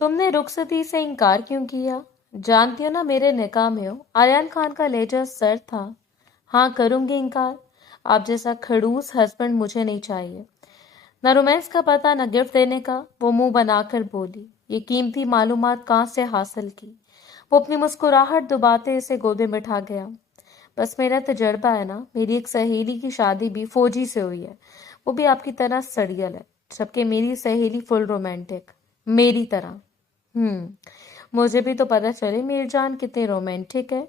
तुम ने रुखसती से इनकार क्यों किया? जानती हो ना मेरे निकाह में हो। आर्यन खान का लहजा सर्द था। हाँ, करूंगी इनकार। आप जैसा खड़ूस हस्बैंड मुझे नहीं चाहिए। न रोमांस का पता न गिफ्ट देने का। वो मुंह बनाकर बोली। ये कीमती मालूमात कहाँ से हासिल की? वो अपनी मुस्कुराहट दबाते इसे गोद में बिठा गया। बस मेरा तजर्बा है ना। मेरी एक सहेली की शादी भी फौजी से हुई है, वो भी आपकी तरह सड़ियल है, जबकि मेरी सहेली फुल रोमांटिक, मेरी तरह। मुझे भी तो पता चले मीरजान कितनी रोमांटिक है।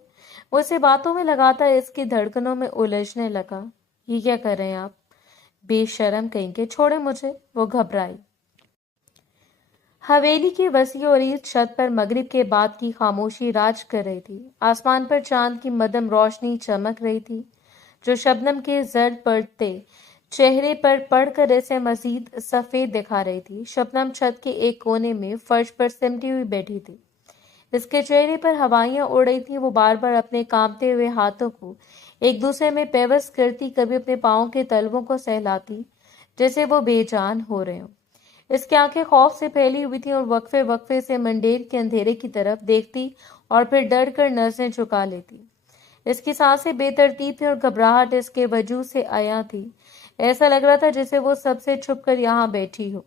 वो इसे बातों में लगातार इसकी धड़कनों में उलझने लगा। ये क्या कर रहे हैं आप? बेशरम कहीं के, छोड़े मुझे। वो घबराई। हवेली की वसी और ईद छत पर मगरिब के बाद की खामोशी राज कर रही थी। आसमान पर चांद की मदम रोशनी चमक रही थी, जो शबनम के जर्द पड़ते चेहरे पर पड़कर इसे मजीद सफेद दिखा रही थी। शबनम छत के एक कोने में फर्श पर सिमटी हुई बैठी थी। इसके चेहरे पर हवाइयां उड़ रही थी। वो बार बार अपने कांपते हुए हाथों को एक दूसरे में पेवस करती, कभी अपने पांवों के तलवों को सहलाती, जैसे वो बेजान हो रहे हो। इसकी आंखें खौफ से फैली हुई थी और वक्फे वक्फे से मंडेर के अंधेरे की तरफ देखती और फिर डर कर नजरें झुका लेती। इसकी सांसें बेतरतीब थी और घबराहट इसके वजूद से आया थी। ऐसा लग रहा था जैसे वो सबसे छुप कर यहाँ बैठी हो।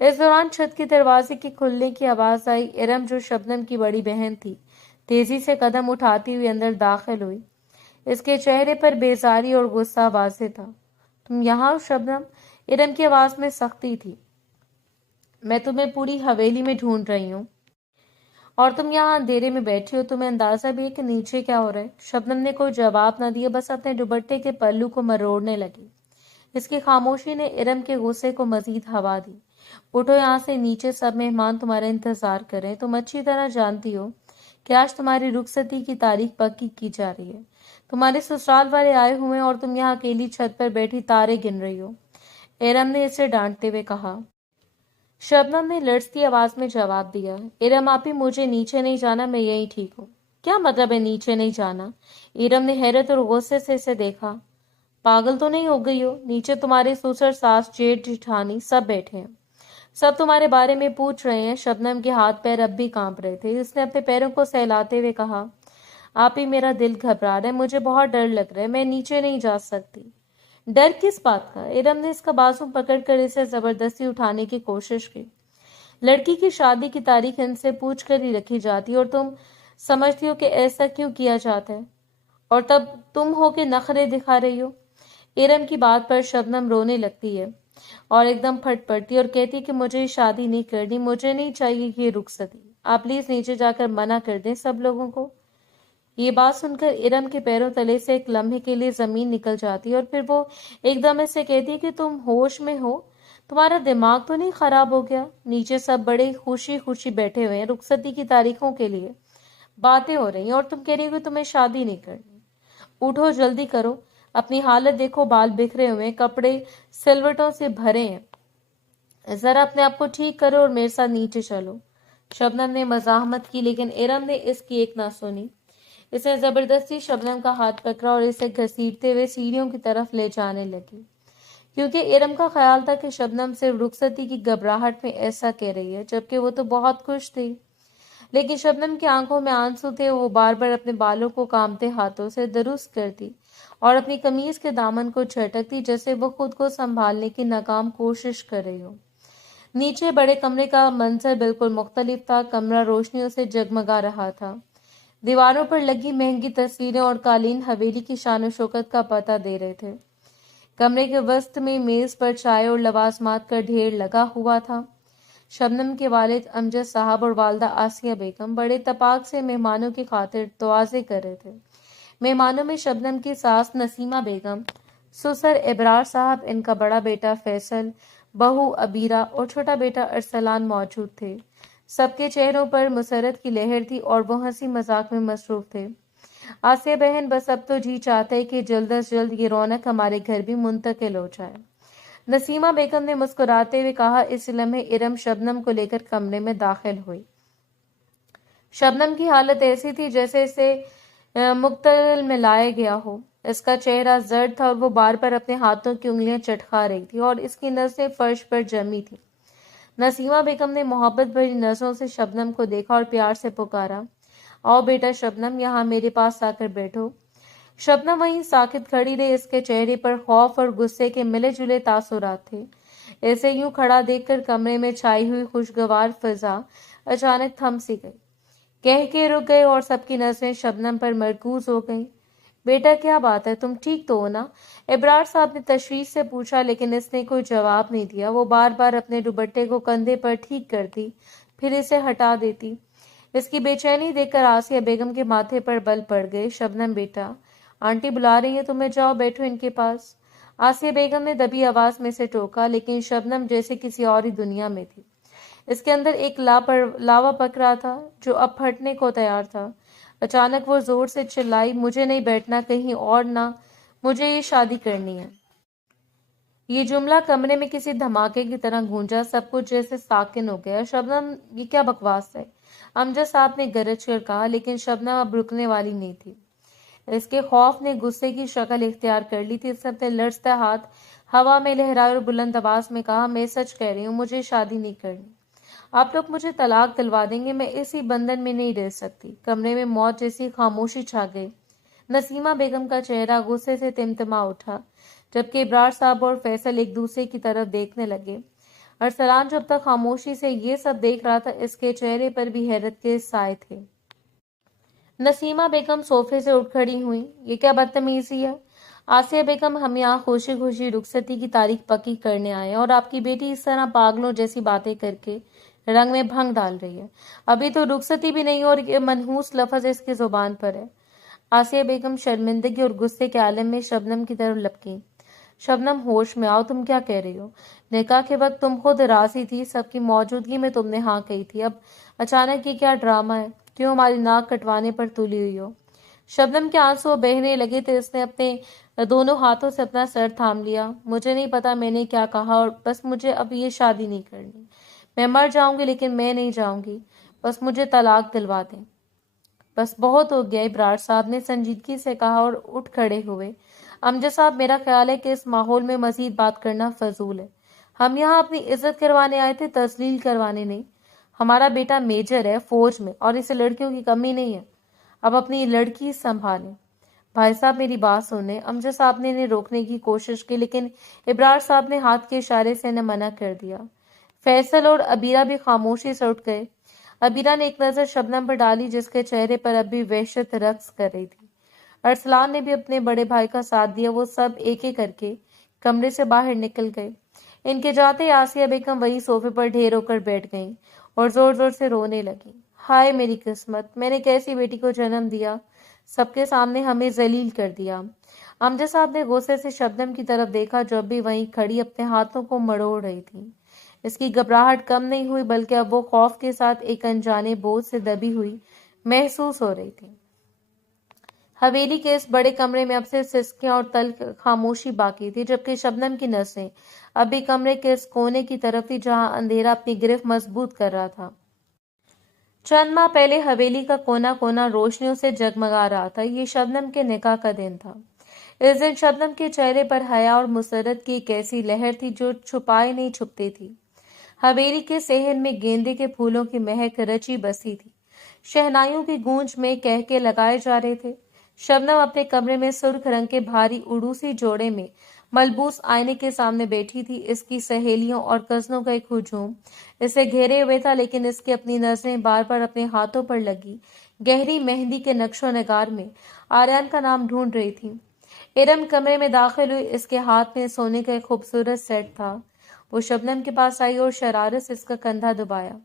इस दौरान छत के दरवाजे के खुलने की आवाज आई। इरम, जो शबनम की बड़ी बहन थी, तेजी से कदम उठाती हुई अंदर दाखिल हुई। इसके चेहरे पर बेजारी और गुस्सा वाज़ेह था। तुम यहाँ हो शबनम? इरम की आवाज में सख्ती थी। मैं तुम्हें पूरी हवेली में ढूंढ रही हूँ और तुम यहाँ अंधेरे में बैठी हो। तुम्हें अंदाजा भी है कि नीचे क्या हो रहा है? शबनम ने कोई जवाब न दिया, बस अपने दुपट्टे के पल्लू को मरोड़ने लगी। इसकी खामोशी ने इरम के गुस्से को मजीद हवा दी। उठो यहाँ से, नीचे सब मेहमान तुम्हारा इंतजार कर रहे हैं। तुम अच्छी तरह जानती हो कि आज तुम्हारी रुखसती की तारीख पक्की की जा रही है। तुम्हारे ससुराल वाले आए हुए हैं और तुम यहाँ अकेली छत पर बैठी तारे गिन रही हो। इरम ने इसे डांटते हुए कहा। शबनम ने लड़ती आवाज में जवाब दिया। इरम आपी, मुझे नीचे नहीं जाना, मैं यही ठीक हूँ। क्या मतलब है नीचे नहीं जाना? इरम ने हैरत और गुस्से से इसे देखा। पागल तो नहीं हो गई हो? नीचे तुम्हारे ससुर, सास, जेठ, जिठानी सब बैठे हैं। सब तुम्हारे बारे में पूछ रहे हैं। शबनम के हाथ पैर अब भी कांप रहे थे। इसने अपने पैरों को सहलाते हुए कहा। आप ही, मेरा दिल घबरा रहा है, मुझे बहुत डर लग रहा है, मैं नीचे नहीं जा सकती। डर किस बात का? इरम ने इसका बाजू पकड़कर इसे जबरदस्ती उठाने की कोशिश की। लड़की की शादी की तारीख इनसे पूछ कर ही रखी जाती और तुम समझती हो कि ऐसा क्यों किया जाता है, और तब तुम हो के नखरे दिखा रही हो। इरम की बात पर शबनम रोने लगती है और एकदम फट पड़ती और कहती कि मुझे शादी नहीं करनी, मुझे नहीं चाहिए ये रुखसती। आप प्लीज नीचे जाकर मना कर दें सब लोगों को। ये बात सुनकर इरम के पैरों तले से एक लम्हे के लिए जमीन निकल जाती है और फिर वो एकदम ऐसे कहती है कि तुम होश में हो? तुम्हारा दिमाग तो नहीं खराब हो गया? नीचे सब बड़े खुशी खुशी बैठे हुए हैं, रुखसती की तारीखों के लिए बातें हो रही हैं, और तुम कह रही हो कि तुम्हें शादी नहीं करनी। उठो, जल्दी करो, अपनी हालत देखो, बाल बिखरे हुए हैं, कपड़े सिलवटों से भरे हैं। जरा अपने आप को ठीक करो और मेरे साथ नीचे चलो। शबनम ने मजाहमत की, लेकिन इरम ने इसकी एक ना सुनी। इसने जबरदस्ती शबनम का हाथ पकड़ा और इसे घसीटते हुए सीढ़ियों की तरफ ले जाने लगी, क्योंकि इरम का ख्याल था कि शबनम सिर्फ रुखसती की घबराहट में ऐसा कह रही है, जबकि वो तो बहुत खुश थी। लेकिन शबनम की आंखों में आंसू थे। वो बार बार अपने बालों को कांपते हाथों से दुरुस्त करती और अपनी कमीज के दामन को झटकती, जैसे वो खुद को संभालने की नाकाम कोशिश कर रही हो। नीचे बड़े कमरे का मंजर बिल्कुल मुख्तलिफ था। कमरा रोशनियों से जगमगा रहा था। दीवारों पर लगी महंगी तस्वीरें और कालीन हवेली की शान शौकत का पता दे रहे थे। कमरे के वस्त में मेज पर चाय और लवाजमात का ढेर लगा हुआ था। शबनम के वालिद अमजद साहब और वालदा आसिया बेगम बड़े तपाक से मेहमानों की खातिर तवाज़े कर रहे थे। मेहमानों में शबनम की सास नसीमा बेगम, ससुर इबरार साहब, इनका बड़ा बेटा फैसल, बहू अबीरा और छोटा बेटा अरसलान मौजूद थे। सबके चेहरों पर मुसरत की लहर थी और वो हंसी मजाक में मसरूफ थे। आसिया बहन, बस अब तो जी चाहता है कि जल्द अज जल्द ये रौनक हमारे घर भी मुंतकिल हो जाए। नसीमा बेगम ने मुस्कुराते हुए कहा। इस लम्हे इरम शबनम को लेकर कमरे में दाखिल हुई। शबनम की हालत ऐसी थी जैसे इसे मुक्तल में लाया गया हो। इसका चेहरा जर्द था और वो बार बार अपने हाथों की उंगलियां चटका रही थी और इसकी नज़रें फर्श पर जमी थी। नसीमा बेगम ने मोहब्बत भरी नजरों से शबनम को देखा और प्यार से पुकारा, आओ बेटा शबनम, यहाँ मेरे पास आकर बैठो। शबनम वहीं साकित खड़ी रही। इसके चेहरे पर खौफ और गुस्से के मिले जुले तासुरात थे। ऐसे यूं खड़ा देखकर कमरे में छाई हुई खुशगवार फिजा अचानक थम सी गई। कह के रुक गए और सबकी नजरें शबनम पर मरकूज हो गईं। बेटा क्या बात है, तुम ठीक तो हो ना? इब्रार साहब ने तशवीश से पूछा, लेकिन इसने कोई जवाब नहीं दिया। वो बार बार अपने दुपट्टे को कंधे पर ठीक करती, फिर इसे हटा देती। इसकी बेचैनी देखकर आसिया बेगम के माथे पर बल पड़ गए। शबनम बेटा, आंटी बुला रही है तुम्हें, जाओ बैठो इनके पास। आसिया बेगम ने दबी आवाज में से टोका, लेकिन शबनम जैसे किसी और ही दुनिया में थी। इसके अंदर एक लावा पक रहा था जो अब फटने को तैयार था। अचानक वो जोर से चिल्लाई, मुझे नहीं बैठना कहीं और, ना मुझे ये शादी करनी है। ये जुमला कमरे में किसी धमाके की तरह गूंजा। सब कुछ जैसे साकिन हो गया। शबनम, ये क्या बकवास है? अमजद साहब ने गरज कर कहा, लेकिन शबनम अब रुकने वाली नहीं थी। इसके खौफ ने गुस्से की शक्ल इख्तियार कर ली थी। इसने अपने लड़ता हाथ हवा में लहराए और बुलंद आवाज में कहा, मैं सच कह रही हूँ, मुझे शादी नहीं करनी। आप लोग मुझे तलाक दिलवा देंगे, मैं इसी बंधन में नहीं रह सकती। कमरे में मौत जैसी खामोशी छा गई। नसीमा बेगम का चेहरा गुस्से से तिमतिमा उठा, जबकि इब्रार साहब और फैसल एक दूसरे की तरफ देखने लगे। अरसलान जब तक खामोशी से ये सब देख रहा था, इसके चेहरे पर भी हैरत के साए थे। नसीमा बेगम सोफे से उठ खड़ी हुई। ये क्या बदतमीजी है? आसिया बेगम, हम यहाँ खुशी खुशी रुखसती की तारीख पक्की करने आए और आपकी बेटी इस तरह पागलों जैसी बातें करके रंग में भंग डाल रही है। अभी तो रुखसती भी नहीं और ये मनहूस लफ्ज इसकी जुबान पर है। आसिया बेगम शर्मिंदगी और गुस्से के आलम में शबनम की तरफ लपकी। शबनम, होश में आओ, तुम क्या कह रही हो? निकाह के वक्त तुम खुद राजी थी, सबकी मौजूदगी में तुमने हाँ कही थी। अब अचानक ये क्या ड्रामा है? क्यों हमारी नाक कटवाने पर तुली हुई हो? शबनम के आंसू बहने लगे थे। इसने अपने दोनों हाथों से अपना सर थाम लिया। मुझे नहीं पता मैंने क्या कहा, और बस मुझे अब ये शादी नहीं करनी। मैं मर जाऊंगी लेकिन मैं नहीं जाऊंगी। बस मुझे तलाक दिलवा दें। बस बहुत हो गया, इब्रार साहब ने संजीदगी से कहा और उठ खड़े हुए। अमजद साहब, मेरा ख्याल है कि इस माहौल में मजीद बात करना फजूल है। हम यहाँ अपनी इज्जत करवाने आए थे, तस्लील करवाने नहीं। हमारा बेटा मेजर है फौज में और इसे लड़कियों की कमी नहीं है। अब अपनी लड़की संभालें। भाई साहब, मेरी बात सुने। अमजद साहब ने इन्हें रोकने की कोशिश की, लेकिन इब्रार साहब ने हाथ के इशारे से इन्हें मना कर दिया। फैसल और अबीरा भी खामोशी से उठ गए। अबीरा ने एक नजर शबनम पर डाली, जिसके चेहरे पर अब भी वहशत रक्स कर रही थी। अरसलान ने भी अपने बड़े भाई का साथ दिया। वो सब एक एक करके कमरे से बाहर निकल गए। इनके जाते आसिया बेगम वही सोफे पर ढेर होकर बैठ गईं और जोर जोर से रोने लगी। हाय मेरी किस्मत, मैंने कैसी बेटी को जन्म दिया, सबके सामने हमें जलील कर दिया। अमजद साहब ने गुस्से से शबनम की तरफ देखा, जो भी वहीं खड़ी अपने हाथों को मरोड़ रही थी। इसकी घबराहट कम नहीं हुई, बल्कि अब वो खौफ के साथ एक अनजाने बोझ से दबी हुई महसूस हो रही थी। हवेली के इस बड़े कमरे में अब से सिसकियां और तल्ख खामोशी बाकी थी, जबकि शबनम की नसें अभी कमरे के इस कोने की तरफ थी जहां अंधेरा अपनी गिरफ्त मजबूत कर रहा था। चंद माह पहले हवेली का कोना कोना रोशनियों से जगमगा रहा था। ये शबनम के निकाह का दिन था। इस दिन शबनम के चेहरे पर हया और मुसरत की एक ऐसी लहर थी जो छुपाए नहीं छुपती थी। हवेली के सेहन में गेंदे के फूलों की महक रची बसी थी। शहनाइयों की गूंज में कहके लगाए जा रहे थे। शबनम अपने कमरे में सुर्ख रंग के भारी उड़ूसी जोड़े में मलबूस आईने के सामने बैठी थी। इसकी सहेलियों और कजनों का एक हुजूम इसे घेरे हुए था, लेकिन इसकी अपनी नजरें बार बार अपने हाथों पर लगी गहरी मेहंदी के नक्शो नगार में आर्यन का नाम ढूंढ रही थी। इरम कमरे में दाखिल हुई। इसके हाथ में सोने का एक खूबसूरत सेट था। वो शबनम के पास आई और शरारत से इसका कंधा दबाया।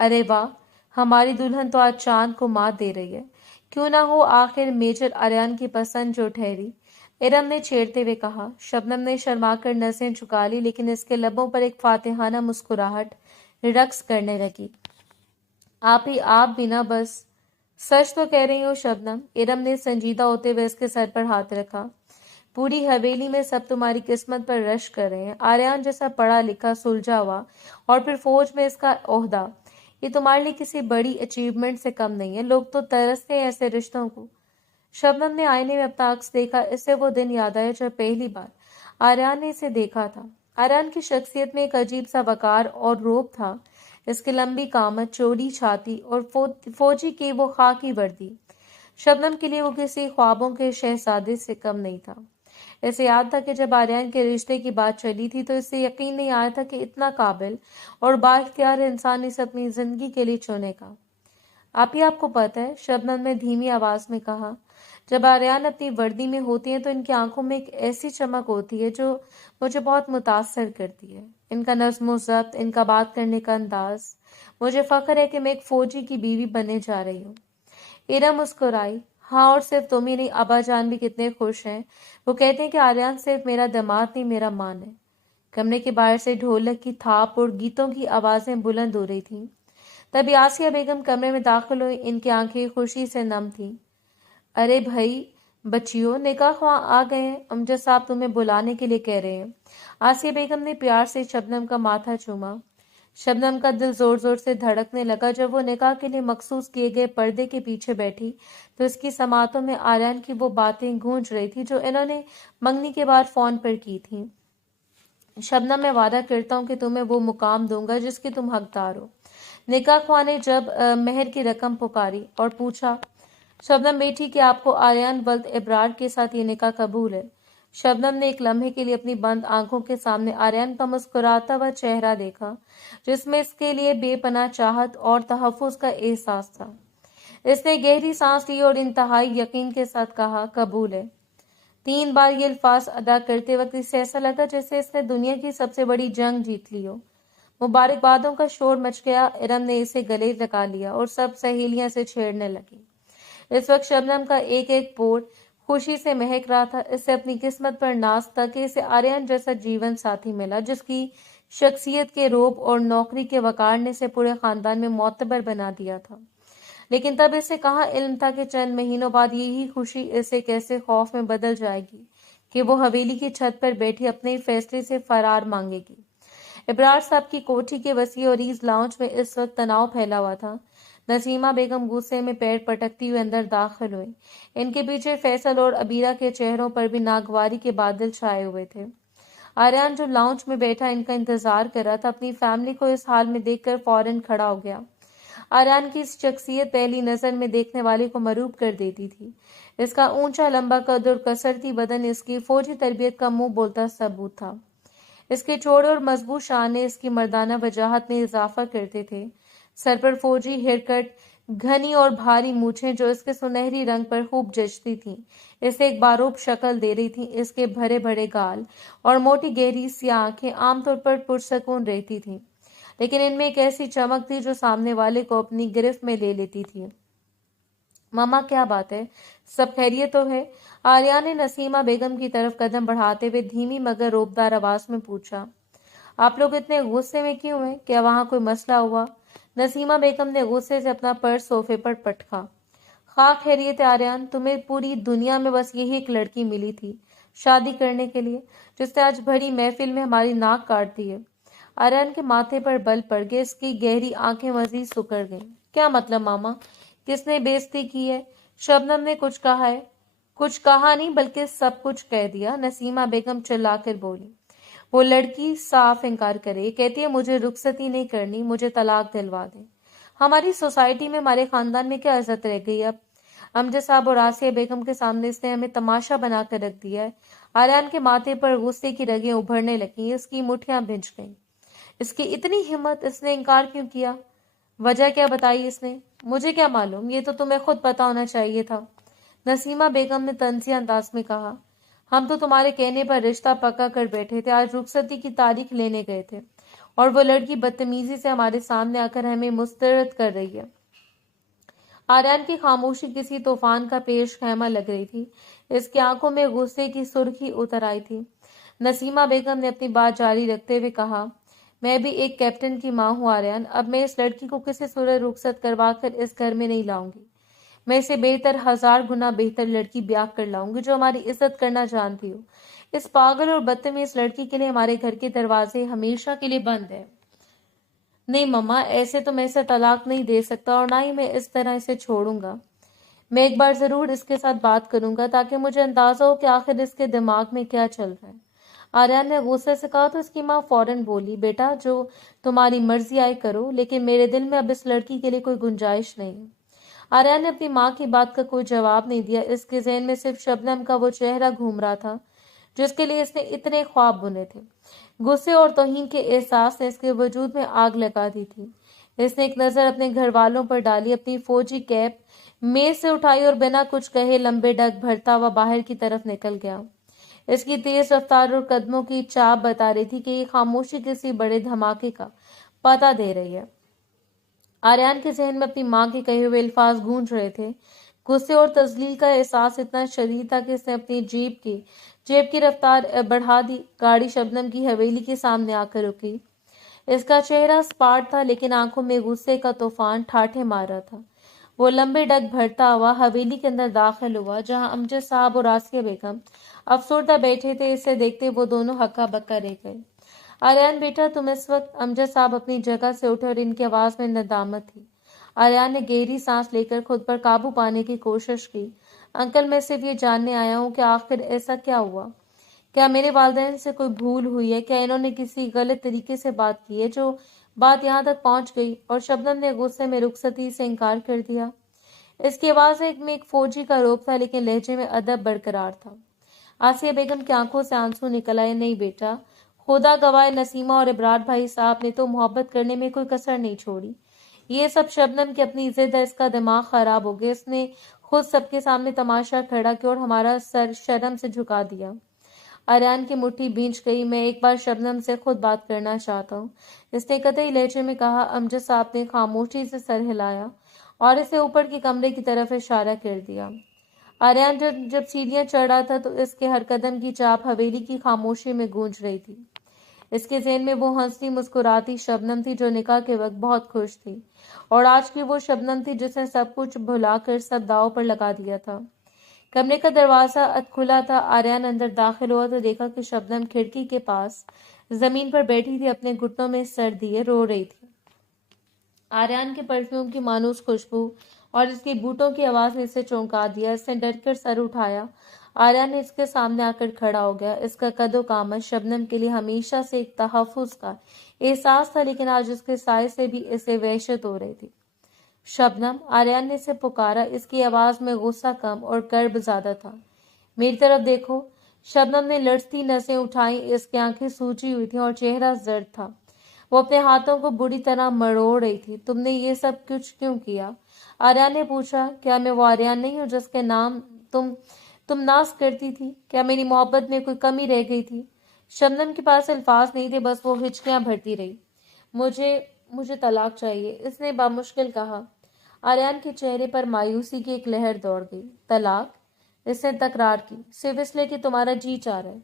अरे वाह, हमारी दुल्हन तो आज चांद को मात दे रही है। क्यों ना हो आखिर मेजर आर्यन की पसंद जो ठहरी, इरम ने छेड़ते हुए कहा। शबनम ने शर्माकर नसें झुका ली, लेकिन इसके लबों पर एक फातिहाना मुस्कुराहट रक्स करने लगी। आप भी ना, बस सच तो कह रही हो शबनम। इरम ने संजीदा होते हुए इसके सर पर हाथ रखा। पूरी हवेली में सब तुम्हारी किस्मत पर रश कर रहे हैं। आर्यन जैसा पढ़ा लिखा, सुलझा हुआ, और फिर फौज में इसका ओहदा, ये तुम्हारे लिए किसी बड़ी अचीवमेंट से कम नहीं है। लोग तो तरसते हैं ऐसे रिश्तों को। शबनम ने आईने में अपना अक्स देखा। इससे वो दिन याद आया जब पहली बार आर्यन ने इसे देखा था। आर्यन की शख्सियत में एक अजीब सा वकार और रोब था। इसकी लंबी कामत, चौड़ी छाती और फौजी की वो खाकी वर्दी शबनम के लिए वो किसी ख्वाबों के शहजादे से कम नहीं था। इसे याद था कि जब आर्यन के रिश्ते की बात चली थी तो इसे यकीन नहीं आया था कि इतना काबिल और बाइख्तियार इंसान इसे अपनी जिंदगी के लिए चुनेगा। आपको पता है, शबनम ने धीमी आवाज में कहा, जब आर्यन अपनी वर्दी में होती हैं तो इनकी आंखों में एक ऐसी चमक होती है जो मुझे बहुत मुतासर करती है। इनका नज्म ज़ब्त, इनका बात करने का अंदाज, मुझे फख्र है कि मैं एक फौजी की बीवी बनने जा रही हूँ। इरा मुस्कुराई। हाँ, और सिर्फ तुम ही नहीं, अब्बा जान भी कितने खुश हैं। वो कहते हैं कि आर्यन सिर्फ मेरा दामाद नहीं, मेरा मान है। कमरे के बाहर से ढोलक की थाप और गीतों की आवाजें बुलंद हो रही थीं। तभी आसिया बेगम कमरे में दाखिल हुई। इनकी आंखें खुशी से नम थीं। अरे भाई बच्चियों, निकाह ख्वाह आ गए हैं। अमजद साहब तुम्हें बुलाने के लिए कह रहे हैं। आसिया बेगम ने प्यार से शबनम का माथा चूमा। शबनम का दिल जोर जोर से धड़कने लगा। जब वो निकाह के लिए मखसूस किए गए पर्दे के पीछे बैठी तो इसकी समातों में आर्यन की वो बातें गूंज रही थी जो इन्होंने मंगनी के बाद फोन पर की थी। शबनम, मैं वादा करता हूँ कि तुम्हें वो मुकाम दूंगा जिसकी तुम हकदार हो। निकाह ख्वाह ने जब मेहर की रकम पुकारी और पूछा, शबनम बेटी, कि आपको आर्यन वल्द इब्रार के साथ ये निकाह कबूल है? शबनम ने एक लम्हे के लिए अपनी बंद आंखों के सामने आर्यन का मुस्कुराता हुआ चेहरा देखा, जिसमें इसके लिए बेपनाह चाहत और तहफ्फुज का एहसास था। इसने गहरी सांस ली और इंतहाई यकीन के साथ कहा, कबूल है। 3 बार ये अल्फाज अदा करते वक्त इसे ऐसा लगा जैसे इसने दुनिया की सबसे बड़ी जंग जीत ली हो। मुबारकबादों का शोर मच गया। इरम ने इसे गले लगा लिया और सब सहेलियां से छेड़ने लगी। इस वक्त शबनम का एक एक पोर खुशी से महक रहा था। इससे अपनी किस्मत पर नाज था कि इसे आर्यन जैसा जीवन साथी मिला, जिसकी शख्सियत के रोब और नौकरी के वकार ने इसे पूरे खानदान में मोतबर बना दिया था। लेकिन तब इसे कहाँ इल्म था कि चंद महीनों बाद यही खुशी इसे कैसे खौफ में बदल जाएगी कि वो हवेली की छत पर बैठी अपने ही फैसले से फरार मांगेगी। इब्रार साहब की कोठी के वसी और ईज लाउंज में इस वक्त तनाव फैला हुआ था। नसीमा बेगम गुस्से में पैर पटकती हुए अंदर दाखिल हुई। इनके पीछे फैसल और अबीरा के चेहरों पर भी नागवारी के बादल छाए हुए थे। आर्यन जो लाउंज में बैठा इनका इंतजार कर रहा था, अपनी फैमिली को इस हाल में देखकर फौरन खड़ा हो गया। आर्यन की शख्सियत पहली नजर में देखने वाले को मरूब कर देती थी। इसका ऊंचा लंबा कद और कसरती बदन इसकी फौजी तरबियत का मुंह बोलता सबूत था। इसके चौड़े और मजबूत शाने इसकी मर्दाना वजाहत में इजाफा करते थे। सर पर फौजी हेयरकट, घनी और भारी मूछें जो इसके सुनहरी रंग पर खूब जचती थीं, इसे एक बारूब शक्ल दे रही थीं। इसके भरे भरे गाल और मोटी गहरी सी आंखें आमतौर पर पुरसकून रहती थीं, लेकिन इनमें एक ऐसी चमक थी जो सामने वाले को अपनी गिरफ्त में ले लेती थी। मामा, क्या बात है? सब खैरियत तो है? आर्या ने नसीमा बेगम की तरफ कदम बढ़ाते हुए धीमी मगर रोबदार आवाज में पूछा। आप लोग इतने गुस्से में क्यों हैं? क्या वहां कोई मसला हुआ? नसीमा बेगम ने गुस्से से अपना पर्स सोफे पर पटका। खा खैरियत आर्यन, तुम्हें पूरी दुनिया में बस यही एक लड़की मिली थी शादी करने के लिए, जिसने आज भरी महफिल में हमारी नाक काट दी है। आर्यन के माथे पर बल पड़ गए। इसकी गहरी आंखें मजीद सुकड़ गईं। क्या मतलब मामा? किसने बेइज्जती की है? शबनम ने कुछ कहा है? कुछ कहा नहीं, बल्कि सब कुछ कह दिया, नसीमा बेगम चिल्लाकर बोली। वो लड़की साफ इनकार करे, कहती है मुझे रुखसती नहीं करनी, मुझे तलाक दिलवा दे। हमारी सोसाइटी में, हमारे खानदान में क्या इज्जत रह गई अब? अमजद साहब और आसिया बेगम के सामने इसने हमें तमाशा बनाकर रख दिया है। आर्यन के माथे पर गुस्से की रगें उभरने लगी। इसकी मुठ्ठियां भिंच गईं। इसकी इतनी हिम्मत, इसने इनकार क्यों किया? वजह क्या बताई इसने? मुझे क्या मालूम, ये तो तुम्हें खुद पता होना चाहिए था, नसीमा बेगम ने तंजिया अंदाज में कहा। हम तो तुम्हारे कहने पर रिश्ता पक्का कर बैठे थे, आज रुखसती की तारीख लेने गए थे और वो लड़की बदतमीजी से हमारे सामने आकर हमें मुस्तरद कर रही है। आर्यन की खामोशी किसी तूफान का पेश खैमा लग रही थी। इसकी आंखों में गुस्से की सुर्खी उतर आई थी। नसीमा बेगम ने अपनी बात जारी रखते हुए कहा, मैं भी एक कैप्टन की माँ हूँ आर्यन। अब मैं इस लड़की को किसी सूरत रुखसत करवाकर इस घर में नहीं लाऊंगी। मैं इसे बेहतर, 1000 गुना बेहतर लड़की ब्याह कर लाऊंगी जो हमारी इज्जत करना जानती हो। इस पागल और बदतमीज लड़की के लिए हमारे घर के दरवाजे हमेशा के लिए बंद है। नहीं मम्मा, ऐसे तो मैं इसे तलाक नहीं दे सकता और ना ही मैं इस तरह इसे छोड़ूंगा। मैं एक बार जरूर इसके साथ बात करूंगा ताकि मुझे अंदाजा हो कि आखिर इसके दिमाग में क्या चल रहा है। आर्यन ने गुस्से से कहा तो इसकी माँ फौरन बोली, बेटा जो तुम्हारी मर्जी आए करो, लेकिन मेरे दिल में अब इस लड़की के लिए कोई गुंजाइश नहीं है। आर्यन ने अपनी माँ की बात का कोई जवाब नहीं दिया। इसके ज़हन में सिर्फ शबनम का वो चेहरा घूम रहा था जिसके लिए इसने इतने ख्वाब बुने थे। गुस्से और तौहीन के एहसास ने इसके वजूद में आग लगा दी थी। इसने एक नज़र अपने घर वालों पर डाली, अपनी फौजी कैप मेज से उठाई और बिना कुछ कहे लंबे डग भरता हुआ बाहर की तरफ निकल गया। इसकी तेज रफ्तार और कदमों की चाप बता रही थी कि ये खामोशी किसी बड़े धमाके का पता दे रही है। आर्यन के जहन में अपनी माँ के कहे हुए अल्फाज गूंज रहे थे। गुस्से और तजलील का एहसास इतना शदीद था कि इसने अपनी जेब की रफ्तार बढ़ा दी। गाड़ी शबनम की हवेली के सामने आकर रुकी। इसका चेहरा स्पाट था, लेकिन आंखों में गुस्से का तूफान ठाठे मार रहा था। वो लंबे डग भरता हुआ हवेली के अंदर दाखिल हुआ, जहां अमजद साहब और आसिया बेगम अफसरदा बैठे थे। इसे देखते वो दोनों हक्का बक्का रह गए। आर्यन बेटा तुम इस वक्त। अमजद साहब अपनी जगह से उठे और इनकी आवाज में नदामत थी। आर्यन ने गहरी सांस लेकर खुद पर काबू पाने की कोशिश की। अंकल मैं सिर्फ ये जानने आया हूँ कि आखिर ऐसा क्या हुआ। क्या मेरे वालिदैन से कोई भूल हुई है? क्या इन्होंने किसी गलत तरीके से बात की है जो बात यहाँ तक पहुंच गई? और शबनम ने गुस्से में रुखसती से इनकार कर दिया। इसकी आवाज में एक फौजी का रोब था, लेकिन लहजे में अदब बरकरार था। आसिया बेगम की आंखों से आंसू निकल आए। नहीं बेटा, खुदा गवाह नसीमा और इबरार भाई साहब ने तो मोहब्बत करने में कोई कसर नहीं छोड़ी। ये सब शबनम की अपनी जिद है। इसका दिमाग खराब हो गया। इसने खुद सबके सामने तमाशा खड़ा किया और हमारा सर शर्म से झुका दिया। आर्यन की मुट्ठी भींच गई। मैं एक बार शबनम से खुद बात करना चाहता हूँ, इसने कतई लहजे में कहा। अमजद साहब ने खामोशी से सर हिलाया और इसे ऊपर के कमरे की तरफ इशारा कर दिया। आर्यन जब सीढ़ियां चढ़ रहा था तो इसके हर कदम की चाप हवेली की खामोशी में गूंज रही थी। इसके ज़हन में वो हंसती मुस्कुराती शबनम थी जो निकाह के वक्त बहुत खुश थी, और आज की वो शबनम थी जिसने सब कुछ भुलाकर सब दांव पर लगा दिया था। कमरे का दरवाजा खुला था। आर्यन अंदर दाखिल हुआ तो देखा कि शबनम खिड़की के पास जमीन पर बैठी थी, अपने घुटनों में सर दिए रो रही थी। आर्यन के परफ्यूम की मानूस खुशबू और इसके बूटों की आवाज ने इसे चौंका दिया। इसने डरकर सर उठाया। आर्यन ने इसके सामने आकर खड़ा हो गया। इसका कदो कामत शबनम के लिए हमेशा से एक तहफ़्फ़ुज़ का एहसास था, लेकिन आज उसके साए से भी इसे वहशत हो रही थी। शबनम, आर्यन ने इसे पुकारा। इसकी आवाज में गुस्सा कम और कर्ब ज्यादा था। मेरी तरफ देखो। शबनम ने लड़ती नसें उठाई। इसकी आंखें सूजी हुई थी और चेहरा जर्द था। वो अपने हाथों को बुरी तरह मरोड़ रही थी। तुमने ये सब कुछ क्यों किया? आर्यन ने पूछा। क्या मैं वो आर्यन नहीं हूँ जिसके नाम तुम नाज करती थी? क्या मेरी मोहब्बत में कोई कमी रह गई थी? शबनम के पास अल्फाज नहीं थे, बस वो हिचकियां भरती रही। मुझे मुझे तलाक चाहिए, इसने बामुश्किल कहा। आर्यन के चेहरे पर मायूसी की एक लहर दौड़ गई। तलाक? इसने तकरार की। सिर्फ इसलिए कि तुम्हारा जी चाह रहा है?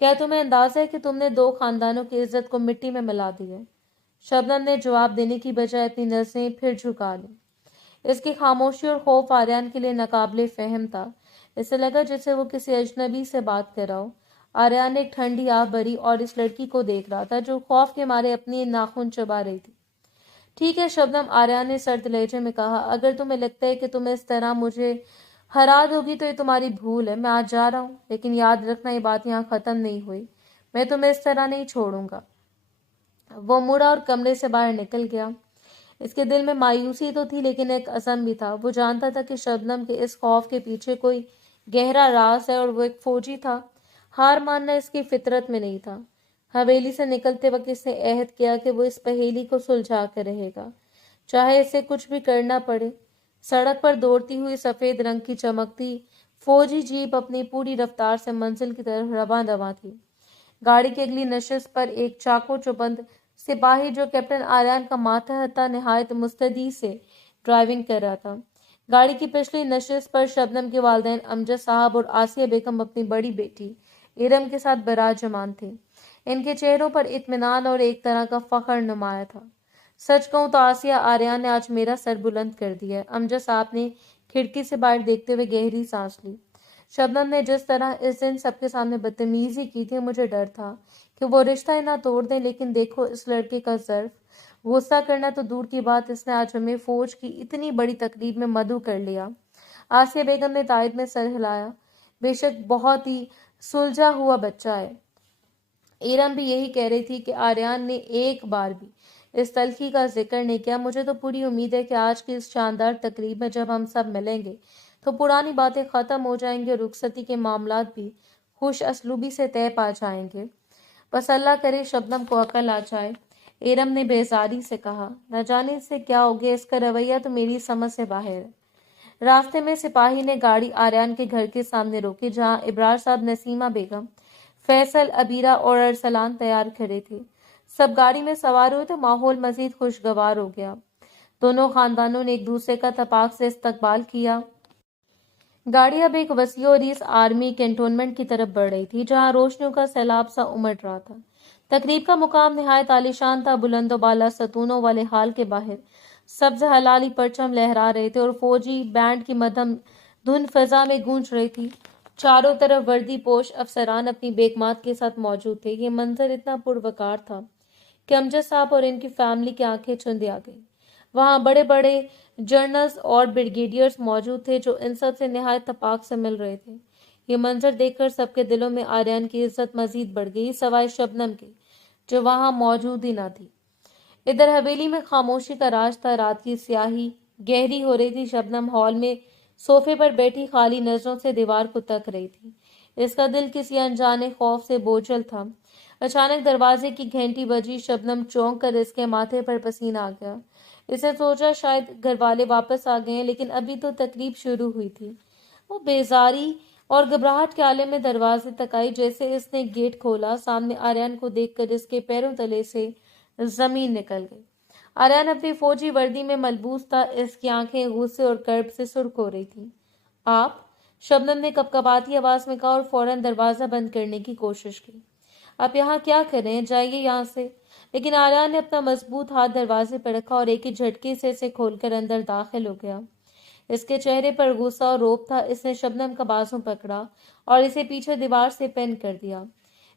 क्या तुम्हें अंदाजा है कि तुमने दो खानदानों की इज्जत को मिट्टी में मिला दी है? शबनम ने जवाब देने की बजाय अपनी नजरें फिर झुका ली। इसकी खामोशी और खौफ आर्यन के लिए नाकाबिले फहम था। इसे लगा जैसे वो किसी अजनबी से बात कर रहा हो। आर्यन एक ठंडी आह भरी और इस लड़की को देख रहा था जो खौफ के मारे अपनी नाखून चबा रही थी। ठीक है शबनम, आर्यन ने सर्द लहजे में कहा, अगर तुम्हें लगता है कि तुम इस तरह मुझे हरा दोगी तो ये तुम्हारी भूल है। मैं आज जा रहा हूँ, लेकिन याद रखना ये बात यहाँ खत्म नहीं हुई। मैं तुम्हें इस तरह नहीं छोड़ूंगा। वो मुड़ा और कमरे से बाहर निकल गया। इसके दिल में मायूसी तो थी, लेकिन एक अज़म भी था। वो जानता था कि शबनम के इस खौफ के पीछे कोई गहरा राज है, और वो एक फौजी था। हार मानना इसकी फितरत में नहीं था। हवेली से निकलते वक्त इसने अहद किया कि वो इस पहेली को सुलझा कर रहेगा, चाहे इसे कुछ भी करना पड़े। सड़क पर दौड़ती हुई सफेद रंग की चमकती फौजी जीप अपनी पूरी रफ्तार से मंजिल की तरफ रवां दवा थी। गाड़ी की अगली नशिस्त पर एक चाको चौबंद सिपाही, जो कैप्टन आर्यन का मातहत था, निहायत मुस्तैदी से ड्राइविंग कर रहा था। गाड़ी की पिछली नशिस्त पर शबनम के वालिदैन अमजद साहब और आसिया बेगम अपनी बड़ी बेटी इरम के साथ बराजमान थे। इनके चेहरों पर इत्मीनान और एक तरह का फख्र नुमाया था। सच कहूं तो आसिया, आर्यन ने आज मेरा सर बुलंद कर दिया। अमजद साहब ने खिड़की से बाहर देखते हुए गहरी सांस ली। शबनम ने जिस तरह इस दिन सबके सामने बदतमीजी की थी, मुझे डर था कि वो रिश्ता ही ना तोड़ दें, लेकिन देखो इस लड़के का ज़र्फ। गुस्सा करना तो दूर की बात, इसने आज हमें फौज की इतनी बड़ी तकरीब में मदऊ कर लिया। आसिया बेगम ने तायद में सर हिलाया। बेशक बहुत ही सुलझा हुआ बच्चा है। ایرم بھی یہی کہہ رہی تھی کہ آریان نے ایک بار بھی اس تلخی کا ذکر نہیں کیا۔ مجھے تو پوری امید ہے کہ آج کی اس شاندار تقریب میں جب ہم سب ملیں گے تو پرانی باتیں ختم ہو جائیں گی اور رخصتی کے معاملات بھی خوش اسلوبی سے طے پا جائیں گے۔ بس اللہ کرے شبنم کو عقل آ جائے، ایرم نے بیزاری سے کہا۔ نہ جانے اس سے کیا ہو گیا، اس کا رویہ تو میری سمجھ سے باہر ہے۔ راستے میں سپاہی نے گاڑی آریان کے گھر کے سامنے روکی، جہاں ابرار صاحب، نسیمہ بیگم، فیصل، عبیرہ اور ارسلان تیار کھڑے تھے۔ سب گاڑی میں سوار ہوئے تو ماحول مزید خوشگوار ہو گیا۔ دونوں خاندانوں نے ایک دوسرے کا اتفاق سے استقبال کیا۔ گاڑی اب ایک وسیع اور اس آرمی کینٹونمنٹ کی طرف بڑھ رہی تھی، جہاں روشنیوں کا سیلاب سا امٹ رہا تھا۔ تقریب کا مقام نہایت عالیشان تھا۔ بلند و بالا ستونوں والے ہال کے باہر سبز ہلالی پرچم لہرا رہے تھے اور فوجی بینڈ کی مدھم دھن فضا میں گونج رہی تھی۔ چاروں طرف وردی پوش افسران اپنی بیگمات کے ساتھ موجود تھے۔ یہ منظر اتنا پروکار تھا کہ امجد صاحب اور ان کی فیملی کی آنکھیں چندی آ گئیں۔ وہاں بڑے بڑے جنرلز اور بریگیڈیئرز موجود تھے جو ان سب سے نہایت اتفاق سے مل رہے تھے۔ یہ منظر دیکھ کر سب کے دلوں میں آریان کی عزت مزید بڑھ گئی، سوائے شبنم کے جو وہاں موجود ہی نہ تھی۔ ادھر حویلی میں خاموشی کا راج تھا۔ رات کی سیاہی گہری ہو رہی تھی۔ شبنم ہال میں صوفے پر بیٹھی خالی نظروں سے دیوار کو تک رہی تھی۔ اس کا دل کسی انجانے خوف سے بوجھل تھا۔ اچانک دروازے کی گھنٹی بجی۔ شبنم چونک کر اس کے ماتھے پر پسینہ آ گیا۔ اسے سوچا شاید گھر والے واپس آ گئے ہیں، لیکن ابھی تو تقریب شروع ہوئی تھی۔ وہ بیزاری اور گھبراہٹ کے عالم میں دروازے تک آئی۔ جیسے اس نے گیٹ کھولا، سامنے آریان کو دیکھ کر اس کے پیروں تلے سے زمین نکل گئی۔ آریان اپنی فوجی وردی میں ملبوس تھا۔ اس کی آنکھیں غصے اور کرب سے سرخ ہو رہی تھیں۔ آپ؟ شبنم نے کپکپاتی آواز میں کہا اور فوراً دروازہ بند کرنے کی کوشش کی۔ آپ یہاں کیا کر رہے ہیں؟ جائیے یہاں سے۔ لیکن آریان نے اپنا مضبوط ہاتھ دروازے پر رکھا اور ایک ہی جھٹکے سے اسے کھول کر اندر داخل ہو گیا۔ اس کے چہرے پر غصہ اور رعب تھا۔ اس نے شبنم کا بازو پکڑا اور اسے پیچھے دیوار سے پین کر دیا۔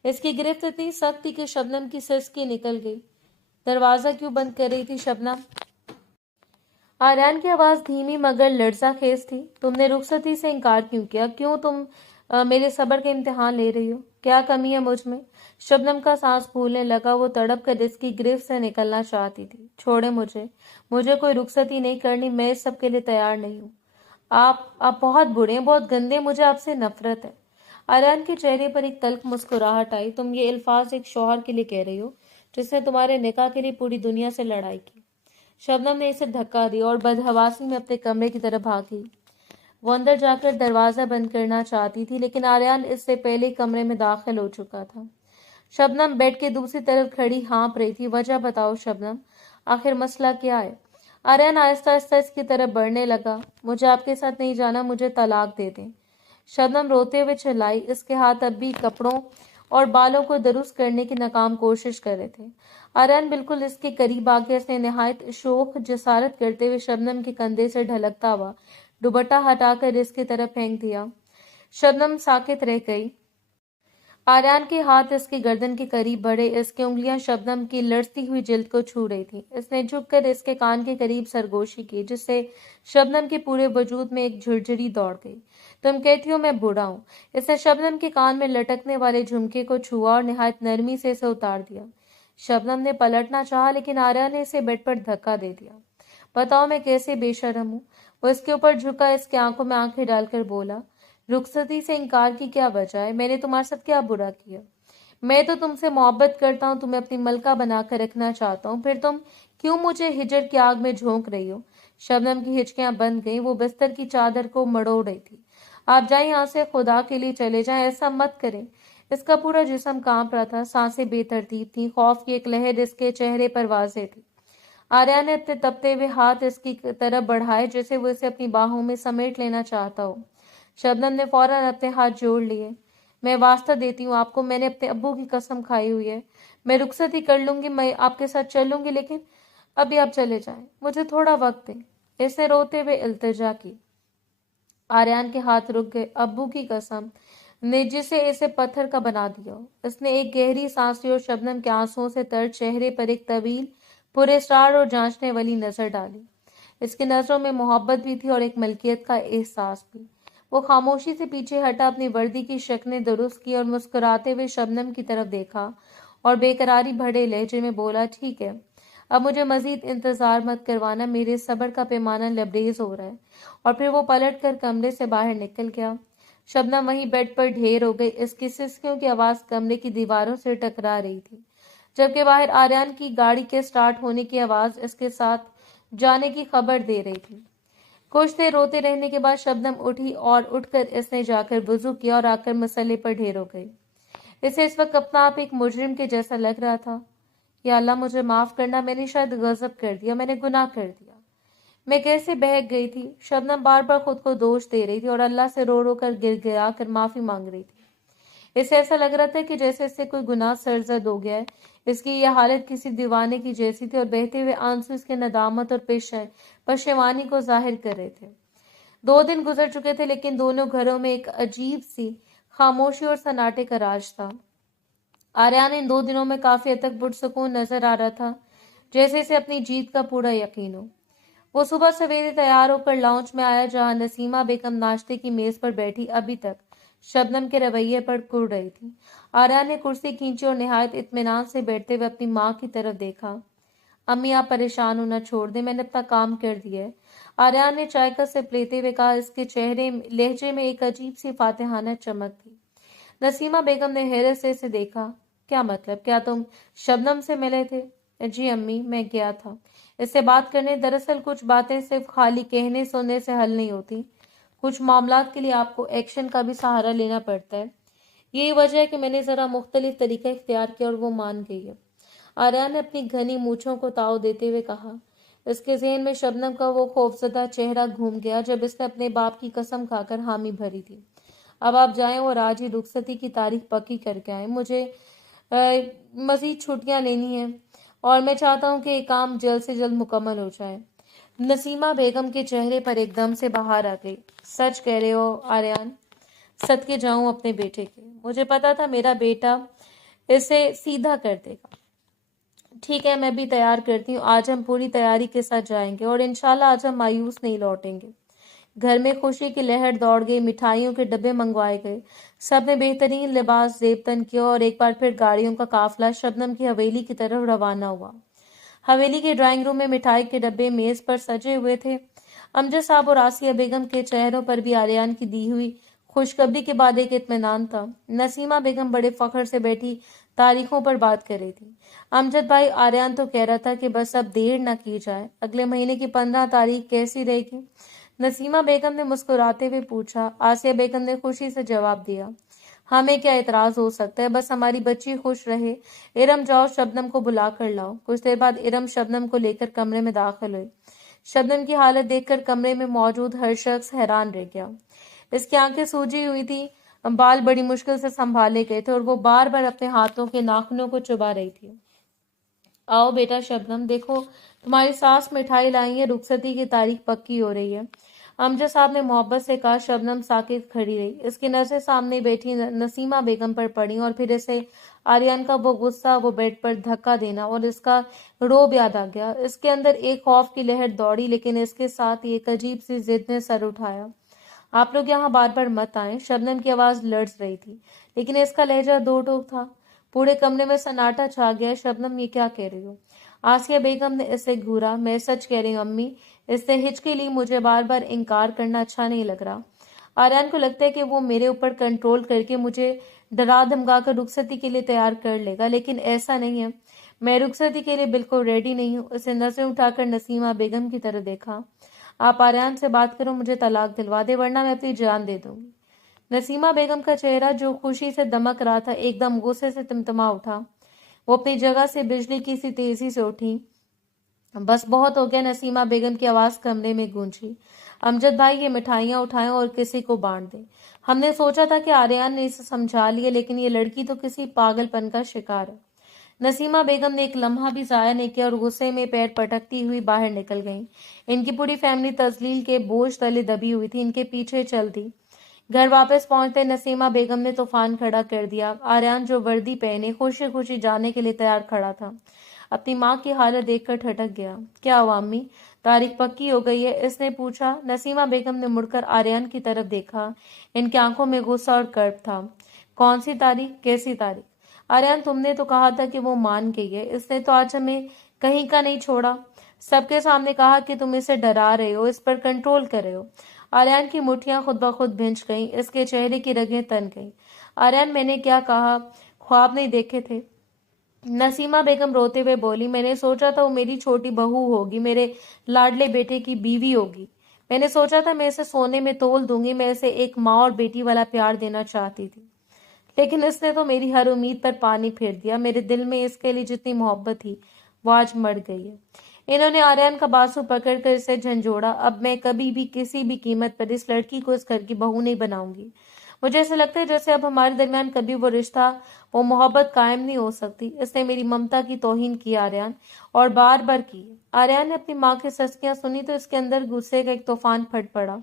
اس کی گرفت اتنی سخت تھی کہ شبنم کی سسکی نکل گئی۔ دروازہ کیوں بند کر رہی تھی شبنم؟ آریان کی آواز دھیمی مگر لرزہ خیز تھی۔ تم نے رخصتی سے انکار کیوں کیا؟ کیوں تم میرے صبر کے امتحان لے رہی ہو؟ کیا کمی ہے مجھ میں؟ شبنم کا سانس پھولنے لگا۔ وہ تڑپ کر اس کی گرفت سے نکلنا چاہتی تھی۔ چھوڑے مجھے کوئی رخصتی نہیں کرنی، میں اس سب کے لیے تیار نہیں ہوں۔ آپ بہت برے ہیں، بہت گندے، مجھے آپ سے نفرت ہے۔ آریان کے چہرے پر ایک تلخ مسکراہٹ آئی۔ تم یہ الفاظ ایک شوہر کے لیے کہہ رہی ہو جس نے تمہارے نکاح کے لیے پوری دنیا سے لڑائی کی۔ شبنم نے اسے دھکا دیا اور بدحواسی میں اپنے کمرے کی طرف بھاگی۔ وہ اندر جا کر دروازہ بند کرنا چاہتی تھی، لیکن آریان اس سے پہلے کمرے میں داخل ہو چکا تھا۔ شبنم بیڈ کے دوسری طرف کھڑی ہانپ رہی تھی۔ وجہ بتاؤ شبنم، آخر مسئلہ کیا ہے؟ آریان آہستہ آہستہ اس کی طرف بڑھنے لگا۔ مجھے آپ کے ساتھ نہیں جانا، مجھے طلاق دے دیں۔ شبنم روتے ہوئے چلائی۔ اس کے ہاتھ اب بھی کپڑوں اور بالوں کو درست کرنے کی ناکام کوشش کر رہے تھے۔ آریان بالکل اس کے قریب آ کے اس نے نہایت شوخ جسارت کرتے ہوئے شبنم کے کندھے سے ڈھلکتا ہوا دوپٹہ ہٹا کر اس کی طرف پھینک دیا۔ شبنم ساکت رہ گئی۔ آریان کے ہاتھ اس کی گردن کے قریب بڑھے۔ اس کی انگلیاں شبنم کی لرزتی ہوئی جلد کو چھو رہی تھیں۔ اس نے جھک کر اس کے کان کے قریب سرگوشی کی، جس سے شبنم کے پورے وجود میں ایک جھرجھری دوڑ گئی۔ تم کہتی ہو میں بوڑھا ہوں؟ اس نے شبنم کے کان میں لٹکنے والے جھمکے کو چھوا اور نہایت نرمی سے اسے اتار دیا۔ شبنم نے پلٹنا چاہا، لیکن آریان نے اسے بیڈ پر دھکا دے دیا۔ بتاؤ میں کیسے بے شرم ہوں؟ وہ اس کے اوپر جھکا، اس کے آنکھوں میں آنکھیں ڈال کر بولا۔ رخصتی سے انکار کی کیا وجہ ہے؟ میں نے تمہارے ساتھ کیا برا کیا؟ میں تو تم سے محبت کرتا ہوں، تمہیں اپنی ملکہ بنا کر رکھنا چاہتا ہوں، پھر تم کیوں مجھے ہجر کی آگ میں جھونک رہی ہو؟ شبنم کی ہچکیاں بند گئیں۔ وہ بستر کی چادر کو مڑوڑ رہی تھی۔ آپ جائیں یہاں سے، خدا کے لیے چلے جائیں، ایسا مت کریں۔ اس کا پورا جسم کانپ رہا تھا، سانسیں بے ترتیب تھیں، خوف کی ایک لہر اس کے چہرے پر واضح تھی۔ آریان نے اپنے تپتے ہوئے ہاتھ اس کی طرف بڑھائے جیسے وہ اسے اپنی باہوں میں سمیٹ لینا چاہتا ہو۔ شبنم نے فوراً اپنے ہاتھ جوڑ لیے۔ میں واسطہ دیتی ہوں آپ کو، میں نے اپنے ابو کی قسم کھائی ہوئی ہے، میں رخصتی کر لوں گی، میں آپ کے ساتھ چلوں گی، لیکن ابھی آپ چلے جائیں، مجھے تھوڑا وقت دیں۔ اس نے روتے ہوئے التجا کی۔ آریان کے ہاتھ رک گئے۔ ابو کی قسم نے جسے اسے پتھر کا بنا دیا ہو۔ اس نے ایک گہری سانس لی اور شبنم کے آنسوؤں سے تر چہرے پر ایک طویل پراسرار اور جانچنے والی نظر ڈالی۔ اس کی نظروں میں محبت بھی تھی اور ایک ملکیت کا احساس بھی۔ वो खामोशी से पीछे हटा, अपनी वर्दी की शक्लें दुरुस्त की और मुस्कुराते हुए शबनम की तरफ देखा और बेकरारी भरे लहजे में बोला, ठीक है, अब मुझे मजीद इंतजार मत करवाना, मेरे सब्र का पैमाना लबरेज हो रहा है। और फिर वो पलट कर कमरे से बाहर निकल गया। शबनम वहीं बेड पर ढेर हो गई। इसकी सिसकियों की आवाज कमरे की दीवारों से टकरा रही थी, जबकि बाहर आर्यन की गाड़ी के स्टार्ट होने की आवाज इसके साथ जाने की खबर दे रही थी। कुछ देर रोते रहने के बाद शबनम उठी और उठकर इसने जाकर वुजू किया और आकर मसले पर ढेर हो गई। इसे इस वक्त अपना आप एक मुजरिम के जैसा लग रहा था। या अल्लाह, मुझे माफ करना, मैंने शायद गजब कर दिया, मैंने गुनाह कर दिया। मैं कैसे बहक गई थी। शबनम बार बार खुद को दोष दे रही थी और अल्लाह से रो रो कर गिड़गिड़ा कर माफी मांग रही थी। इसे ऐसा लग रहा था कि जैसे इससे कोई गुनाह सरजद हो गया है। इसकी यह हालत किसी दीवाने की जैसी थी और बहते हुए आंसू इसके नदामत और पशेमानी को जाहिर कर रहे थे। 2 दिन गुजर चुके थे, लेकिन दोनों घरों में एक अजीब सी खामोशी और सन्नाटे का राज था। आर्यन इन 2 दिनों में काफी हद तक पुरसुकून नजर आ रहा था, जैसे इसे अपनी जीत का पूरा यकीन हो। वो सुबह सवेरे तैयार होकर लाउंज में आया, जहां नसीमा बेगम नाश्ते की मेज पर बैठी अभी तक शबनम के रवैये पर कुड़ रही थी। आर्यन ने कुर्सी खींची और निहायत इत्मीनान से बैठते हुए अपनी माँ की तरफ देखा। अम्मी, आप परेशान होना छोड़ दें, मैंने अपना काम कर दिया है, आर्यन ने चाय का सिप लेते हुए कहा। इसके चेहरे लहजे में एक अजीब सी फातिहाना चमक थी। नसीमा बेगम ने हैरत से इसे देखा। क्या मतलब, क्या तुम शबनम से मिले थे? जी अम्मी, मैं गया था इससे बात करने। दरअसल कुछ बातें सिर्फ खाली कहने सुनने से हल नहीं होती। कुछ मामलात के लिए आपको एक्शन का भी सहारा लेना पड़ता है। यही वजह है कि मैंने जरा मुख्तलिफ तरीका इख्तियार किया और वो मान गई है। आर्यन ने अपनी घनी मूछों को ताव देते हुए कहा। इसके ज़हन में शबनम का वो खौफजदा चेहरा घूम गया जब इसने अपने बाप की कसम खाकर हामी भरी थी। अब आप जाएं और आज ही रुखसती की तारीख पक्की करके आए। मुझे मजीद छुट्टियां लेनी है और मैं चाहता हूं कि ये काम जल्द से जल्द मुकम्मल हो जाए। नसीमा बेगम के चेहरे पर एकदम से बाहर आ गई। सच कह रहे हो आर्यन, सदके जाऊं अपने बेटे के। मुझे पता था मेरा बेटा इसे सीधा कर देगा। ठीक है, मैं भी तैयार करती हूँ। आज हम पूरी तैयारी के साथ जाएंगे और इंशाल्लाह आज हम मायूस नहीं लौटेंगे। घर में खुशी की लहर दौड़ गई। मिठाइयों के डब्बे मंगवाए गए। सबने बेहतरीन लिबास जेबतन किया और एक बार फिर गाड़ियों का काफिला शबनम की हवेली की तरफ रवाना हुआ। हवेली के ड्राइंग रूम में मिठाई के डब्बे मेज पर सजे हुए थे। अमजद साहब और आसिया बेगम के चेहरों पर भी आर्यन की दी हुई खुशखबरी के बाद एक इत्मीनान था। नसीमा बेगम बड़े फख्र से बैठी तारीखों पर बात कर रही थी। अमजद भाई, आर्यन तो कह रहा था कि बस अब देर न की जाए, अगले महीने की 15 तारीख कैसी रहेगी? नसीमा बेगम ने मुस्कुराते हुए पूछा। आसिया बेगम ने खुशी से जवाब दिया, हमें क्या एतराज हो सकता है, बस हमारी बच्ची खुश रहे। इरम, जाओ शबनम को बुला कर लाओ। कुछ देर बाद इरम शबनम को लेकर कमरे में दाखिल हुई। शबनम की हालत देखकर कमरे में मौजूद हर शख्स हैरान रह गया। इसकी आंखें सूजी हुई थी, बाल बड़ी मुश्किल से संभाले गए थे और वो बार बार अपने हाथों के नाखूनों को चुबा रही थी। आओ बेटा शबनम, देखो तुम्हारी सास मिठाई लाई है, रुखसती की तारीख पक्की हो रही है। अमजद साहब ने मोहब्बत से कहा। शबनम साकित खड़ी रही। इसकी नजरें सामने बैठी नसीमा बेगम पर पड़ी और फिर इसे आर्यन का वो गुस्सा, वो बेड पर धक्का देना और इसका रोब याद आ गया। इसके अंदर एक खौफ की लहर दौड़ी, लेकिन इसके साथ ही एक अजीब सी जिद ने सर उठाया। आप लोग यहाँ बार बार मत आए। शबनम की आवाज लर्ज रही थी, लेकिन इसका लहजा दो टोक था। पूरे कमरे में सन्नाटा छा गया। शबनम, ये क्या कह रही हो? आसिया बेगम ने इसे घूरा। मैं सच कह रही हूँ अम्मी। इसने हिचकी ली। मुझे बार बार इनकार करना अच्छा नहीं लग रहा। आर्यन को लगता है कि वो मेरे ऊपर कंट्रोल करके मुझे डरा धमका कर रुखसती के लिए तैयार कर लेगा, लेकिन ऐसा नहीं है। मैं रुखसती के लिए बिल्कुल रेडी नहीं हूँ। उसे नजरें उठाकर नसीमा बेगम की तरफ देखा। आप आर्यन से बात करो, मुझे तलाक दिलवा दे, वरना मैं अपनी जान दे दूंगी। नसीमा बेगम का चेहरा, जो खुशी से दमक रहा था, एकदम गुस्से से तिमतमा उठा। वो अपनी जगह से बिजली की सी तेजी से उठी। बस बहुत हो गया। नसीमा बेगम की आवाज कमरे में गूंजी। अमजद भाई, ये मिठाइयाँ उठाएं और किसी को बांट दें। हमने सोचा था कि आर्यन ने इसे समझा लिया, लेकिन ये लड़की तो किसी पागलपन का शिकार है। नसीमा बेगम ने एक लम्हा भी जाया नहीं किया और गुस्से में पैर पटकती हुई बाहर निकल गईं। इनकी पूरी फैमिली तजलील के बोझ तले दबी हुई थी, इनके पीछे चल दी। घर वापस पहुंचते नसीमा बेगम ने तूफान खड़ा कर दिया। आर्यन, जो वर्दी पहने खुशी खुशी जाने के लिए तैयार खड़ा था, अपनी माँ की हालत देखकर ठटक गया। क्या हुआ अम्मी, तारीख पक्की हो गई है? इसने पूछा। नसीमा बेगम ने मुड़कर आर्यन की तरफ देखा। इनकी आंखों में गुस्सा और कर्ब था। कौन सी तारीख? कैसी तारीख? आर्यन, तुमने तो कहा था कि वो मान गई है। इसने तो आज हमें कहीं का नहीं छोड़ा। सबके सामने कहा कि तुम इसे डरा रहे हो, इस पर कंट्रोल कर रहे हो। आर्यन की मुट्ठियां खुद ब खुद भिंच गईं, इसके चेहरे की रगें तन गईं। आर्यन, मैंने क्या कहा? ख्वाब नहीं देखे थे? नसीमा बेगम रोते हुए बोली, मैंने सोचा था वो मेरी छोटी बहू होगी, मेरे लाडले बेटे की बीवी होगी। मैंने सोचा था मैं इसे सोने में तोल दूंगी, मैं इसे एक माँ और बेटी वाला प्यार देना चाहती थी। लेकिन इसने तो मेरी हर उम्मीद पर पानी फेर दिया। मेरे दिल में इसके लिए जितनी मोहब्बत थी वो आज मर गई है। इन्होंने आर्यन का बाजू पकड़कर इसे झंझोड़ा। अब मैं कभी भी किसी भी कीमत पर इस लड़की को इस घर की बहू नहीं बनाऊंगी। मुझे ऐसा लगता है जैसे अब हमारे दरमियान कभी वो रिश्ता, वो मोहब्बत कायम नहीं हो सकती। इसने मेरी ममता की तौहीन की आर्यन, और बार बार की। आर्यन ने अपनी माँ की सस्तियां सुनी तो इसके अंदर गुस्से का एक तूफान फट पड़ा।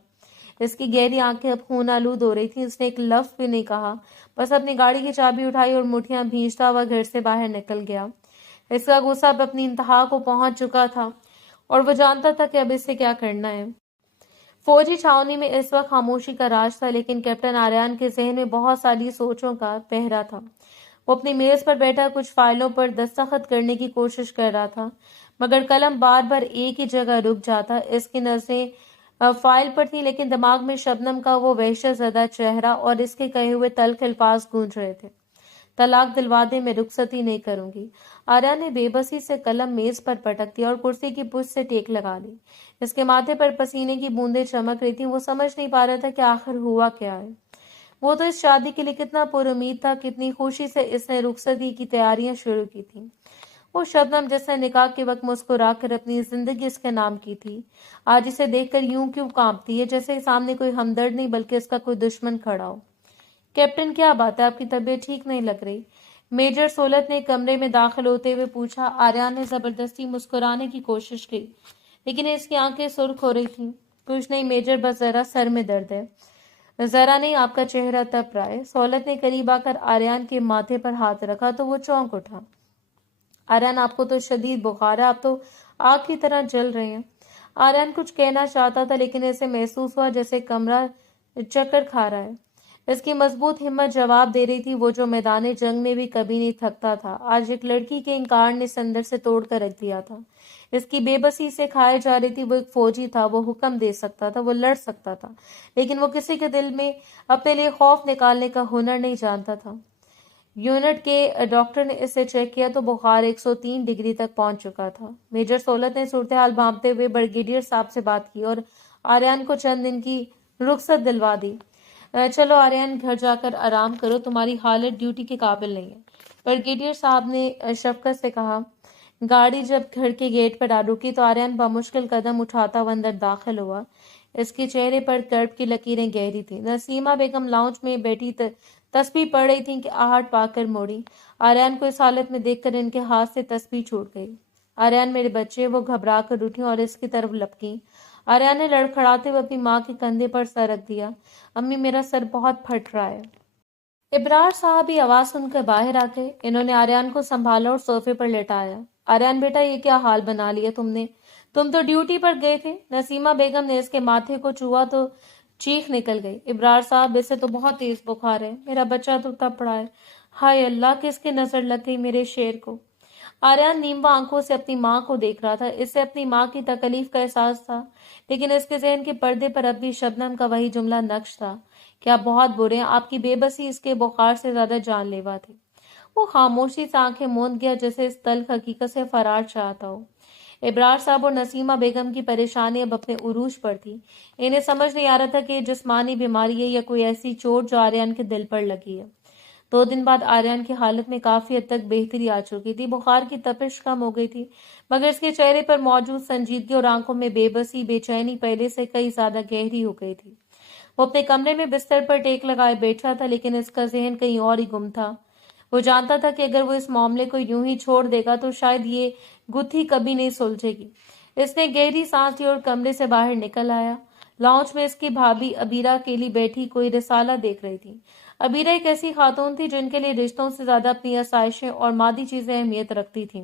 इसकी गहरी आंखें अब खून आलूद हो रही थी। उसने एक लफ्ज भी नहीं कहा, बस अपनी गाड़ी की चाबी उठाई और मुठ्ठियां भींचता हुआ घर से बाहर निकल गया। इसका गुस्सा अब अपनी इंतहा को पहुंच चुका था और वो जानता था कि अब इसे क्या करना है। फौजी छावनी में इस वक्त खामोशी का राज था, लेकिन कैप्टन आर्यन के जहन में बहुत सारी सोचों का पहरा था। वो अपनी मेज पर बैठा कुछ फाइलों पर दस्तखत करने की कोशिश कर रहा था, मगर कलम बार बार एक ही जगह रुक जाता। इसकी नजरें फाइल पर थी, लेकिन दिमाग में शबनम का वो वहशतज़दा चेहरा और इसके कहे हुए तल्ख अल्फाज गूंज रहे थे। तलाक दिलवा दे, मैं रुखसती नहीं करूंगी। आर्या ने बेबसी से कलम मेज पर पटक दिया और कुर्सी की पुष्ट से टेक लगा ली। इसके माथे पर पसीने की बूंदें चमक रही थी। वो समझ नहीं पा रहा था कि आखिर हुआ क्या है। वो तो इस शादी के लिए कितना पुरुमीद था, कितनी खुशी से इसने रुखसती की तैयारियां शुरू की थी। वो शबनम जिसने निकाह के वक्त मुस्कुरा कर अपनी जिंदगी इसके नाम की थी, आज इसे देखकर यूं क्यों कांपती है, जैसे सामने कोई हमदर्द नहीं बल्कि इसका कोई दुश्मन खड़ा हो। कैप्टन, क्या बात है? आपकी तबीयत ठीक नहीं लग रही। मेजर सोलत ने कमरे में दाखिल होते हुए पूछा। आर्यन ने जबरदस्ती मुस्कुराने की कोशिश की, लेकिन इसकी आंखें सुर्ख हो रही थीं। कुछ नहीं मेजर, बस जरा सर में दर्द है। जरा नहीं, आपका चेहरा तप रहा है। सोलत ने करीब आकर आर्यन के माथे पर हाथ रखा तो वो चौंक उठा। आर्यन, आपको तो शदीद बुखार है, आप तो आग की तरह जल रहे हैं। आर्यन कुछ कहना चाहता था, लेकिन ऐसे महसूस हुआ जैसे कमरा चक्कर खा रहा है। इसकी मजबूत हिम्मत जवाब दे रही थी, वो जो मैदान जंग में भी कभी नहीं थकता था, आज एक लड़की के इंकार ने संदर से तोड़ कर रख दिया था। इसकी बेबसी से खाए जा रही थी। वो एक फौजी था, वो हुक्म दे सकता था, वो लड़ सकता था, लेकिन वो किसी के दिल में अपने लिए खौफ निकालने का हुनर नहीं जानता था। यूनिट के डॉक्टर ने इसे चेक किया तो बुखार 103 डिग्री तक पहुंच चुका था। मेजर सोलत ने सूरत हाल भांपते हुए ब्रिगेडियर साहब से बात की और आर्यन को चंद दिन की रुखसत दिलवा दी। चलो आर्यन, घर जाकर आराम करो, तुम्हारी हालत ड्यूटी के काबिल नहीं है, ब्रिगेडियर साहब ने शफकत से कहा। गाड़ी जब घर के गेट पर आ रुकी तो आर्यन बामुश्किल कदम उठाता हुआ अंदर दाखिल हुआ। इसके चेहरे पर कर्ब की लकीरें गहरी थी। नसीमा बेगम लाउंज में बैठी तस्बीह पढ़ रही थी कि आहट पाकर मुड़ी। आर्यन को इस हालत में देखकर इनके हाथ से तस्बीह छूट गई। आर्यन, मेरे बच्चे। वो घबरा कर उठी और इसकी तरफ लपकी। आर्यन ने लड़खड़ाते हुए अपनी माँ के कंधे पर सर रख दिया। अम्मी, मेरा सर बहुत फट रहा है। इब्रार साहब भी आवाज सुनकर बाहर आ गए। इन्होंने आर्यन को संभाला और सोफे पर लेटाया। आर्यन बेटा, ये क्या हाल बना लिया तुमने? तुम तो ड्यूटी पर गए थे। नसीमा बेगम ने इसके माथे को छुआ तो चीख निकल गई। इब्रार साहब, इसे तो बहुत तेज बुखार है, मेरा बच्चा तो तब पड़ा है। हाय अल्लाह, किसकी नजर लग गई मेरे शेर को। आर्यन नींबा आंखों से अपनी माँ को देख रहा था। इससे अपनी माँ की तकलीफ का एहसास था, लेकिन इसके जहन के पर्दे पर अब भी शबनम का वही जुमला नक्श था कि आप बहुत बुरे हैं, आपकी बेबसी इसके बुखार से ज्यादा जानलेवा थी। वो खामोशी से आंखें मूंद गया, जैसे इस तल्ख हकीकत से फरार चाहता हो। इब्रार साहब और नसीमा बेगम की परेशानी अब अपने उरूज पर थी। इन्हें समझ नहीं आ रहा था कि ये जिस्मानी बीमारी है या कोई ऐसी चोट जो आर्यन के दिल पर लगी है। 2 दिन बाद आर्यन की हालत में काफी हद तक बेहतरी आ चुकी थी। बुखार की तपिश कम हो गई थी, मगर इसके चेहरे पर मौजूद संजीदगी और आंखों में बेबसी, बेचैनी पहले से कई ज्यादा गहरी हो गई थी। वो अपने कमरे में बिस्तर पर टेक लगाए बैठा था, लेकिन इसका जहन कहीं और ही गुम था। वो जानता था कि अगर वो इस मामले को यूं ही छोड़ देगा तो शायद ये गुत्थी कभी नहीं सुलझेगी। इसने गहरी सांस ली और कमरे से बाहर निकल आया। लाउंज में इसकी भाभी अबीरा अकेली बैठी कोई रिसाला देख रही थी। अबीरा एक ऐसी खातून थी जिनके लिए रिश्तों से ज्यादा अपनी आसाइशें और मादी चीजें अहमियत रखती थीं।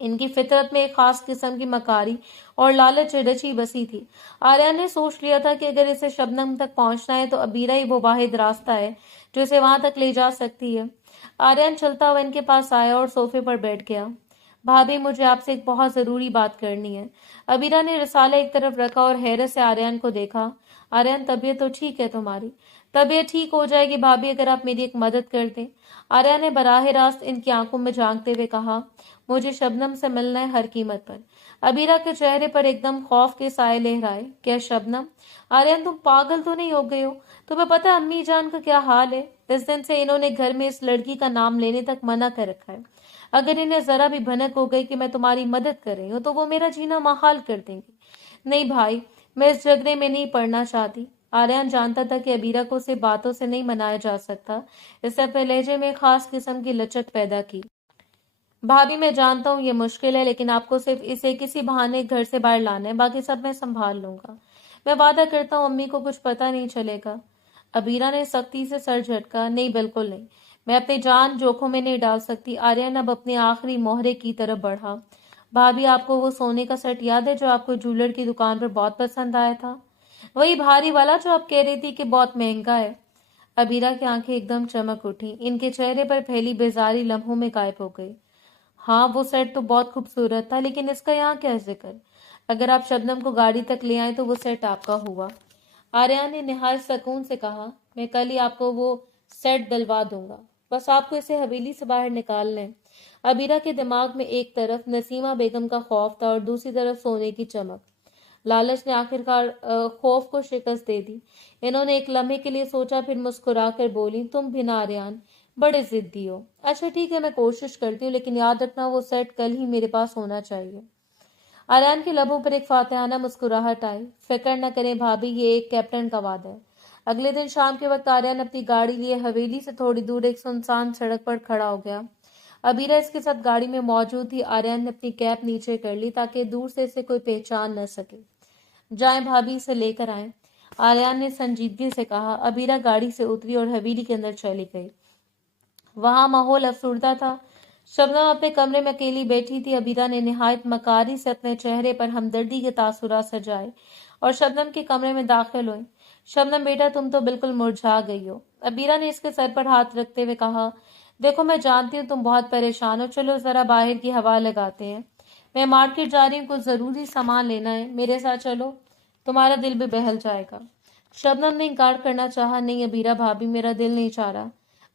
ان کی فطرت میں ایک خاص قسم کی مکاری اور لالچ رچی بسی تھی۔ آریان نے سوچ لیا تھا کہ اگر اسے شبنم تک پہنچنا ہے تو ابیرہ ہی وہ واحد راستہ ہے جو اسے وہاں تک لے جا سکتی ہے۔ آریان چلتا ہوا ان کے پاس آیا اور صوفے پر بیٹھ گیا۔ بھابھی، مجھے آپ سے ایک بہت ضروری بات کرنی ہے۔ ابیرہ نے رسالہ ایک طرف رکھا اور حیرت سے آریان کو دیکھا۔ آریان، طبیعت تو ٹھیک ہے تمہاری؟ طبیعت ٹھیک ہو جائے گی بھابھی، اگر آپ میری ایک مدد کر دیں۔ آریان نے براہ راست ان کی آنکھوں میں جھانکتے ہوئے کہا، مجھے شبنم سے ملنا ہے ہر قیمت پر۔ ابیرہ کے چہرے پر ایک دم خوف کے سائے لہرائے۔ کیا شبنم؟ آریان، تم پاگل تو نہیں ہو گئے ہو؟ تمہیں پتہ ہے امی جان کا کیا حال ہے؟ اس دن سے انہوں نے گھر میں اس لڑکی کا نام لینے تک منع کر رکھا ہے۔ اگر انہیں ذرا بھی بھنک ہو گئی کہ میں تمہاری مدد کر رہی ہوں تو وہ میرا جینا محال کر دیں گی۔ نہیں بھائی، میں اس جھگڑے میں نہیں پڑنا چاہتی۔ آریان جانتا تھا کہ ابیرہ کو صرف باتوں سے نہیں منایا جا سکتا۔ اس نے اپنے لہجے میں ایک خاص قسم کی لچک پیدا کی۔ بھابھی، میں جانتا ہوں یہ مشکل ہے، لیکن آپ کو صرف اسے کسی بہانے گھر سے باہر لانا ہے، باقی سب میں سنبھال لوں گا۔ میں وعدہ کرتا ہوں امی کو کچھ پتہ نہیں چلے گا۔ ابیرہ نے سختی سے سر جھٹکا۔ نہیں، بالکل نہیں، میں اپنی جان جوکھم میں نہیں ڈال سکتی۔ آریان اب اپنے آخری مہرے کی طرف بڑھا۔ بھابھی، آپ کو وہ سونے کا سیٹ یاد ہے جو آپ کو جولر کی دکان پر بہت پسند آیا تھا؟ وہی بھاری والا جو آپ کہہ رہی تھی کہ بہت مہنگا ہے؟ ابیرہ کی آنکھیں ایک دم چمک اٹھی۔ ان کے چہرے پر پھیلی بیزاری لمحوں میں غائب ہو گئی۔ ہاں، وہ سیٹ تو بہت خوبصورت تھا، لیکن اس کا یہاں کیا ذکر؟ اگر آپ شبنم کو گاڑی تک لے آئیں تو وہ سیٹ آپ کا ہوا۔ آریان نے نہایت سکون سے کہا، میں کل ہی آپ کو وہ سیٹ دلوا دوں گا، بس آپ کو اسے حویلی سے باہر نکال لیں۔ ابیرہ کے دماغ میں ایک طرف نسیمہ بیگم کا خوف تھا اور دوسری طرف سونے کی چمک۔ لالچ نے آخرکار خوف کو شکست دے دی۔ انہوں نے ایک لمحے کے لیے سوچا، پھر مسکرا کر بولی، تم بھی نہ آریان، بڑے ضدی ہو۔ اچھا ٹھیک ہے، میں کوشش کرتی ہوں، لیکن یاد رکھنا وہ سیٹ کل ہی میرے پاس ہونا چاہیے۔ آریان کے لبوں پر ایک فاتحانہ مسکراہٹ آئی۔ فکر نہ کریں بھابھی، یہ ایک کیپٹن کا وعدہ ہے۔ اگلے دن شام کے وقت آریان اپنی گاڑی لیے حویلی سے تھوڑی دور ایک سنسان سڑک پر کھڑا ہو گیا۔ ابیرہ اس کے ساتھ گاڑی میں موجود تھی۔ آریان نے اپنی کیپ نیچے کر لی تاکہ دور سے اسے کوئی پہچان نہ سکے۔ جائیں بھابھی، اسے لے کر آئیں، آریان نے سنجیدگی سے کہا۔ ابیرہ گاڑی سے اتری اور حویلی کے اندر چلی گئی۔ وہاں ماحول افسردہ تھا۔ شبنم اپنے کمرے میں اکیلی بیٹھی تھی۔ ابیرہ نے نہایت مکاری سے اپنے چہرے پر ہمدردی کے تاثرات سجائے اور شبنم کے کمرے میں داخل ہوئی۔ شبنم بیٹا، تم تو بالکل مرجھا گئی ہو۔ ابیرہ نے اس کے سر پر ہاتھ رکھتے ہوئے کہا، دیکھو میں جانتی ہوں تم بہت پریشان ہو، چلو ذرا باہر کی ہوا لگاتے ہیں۔ میں مارکیٹ جا رہی ہوں، کچھ ضروری سامان لینا ہے، میرے ساتھ چلو، تمہارا دل بھی بہل جائے گا۔ شبنم نے انکار کرنا چاہا۔ نہیں ابیرہ بھابھی، میرا دل نہیں چاہ رہا۔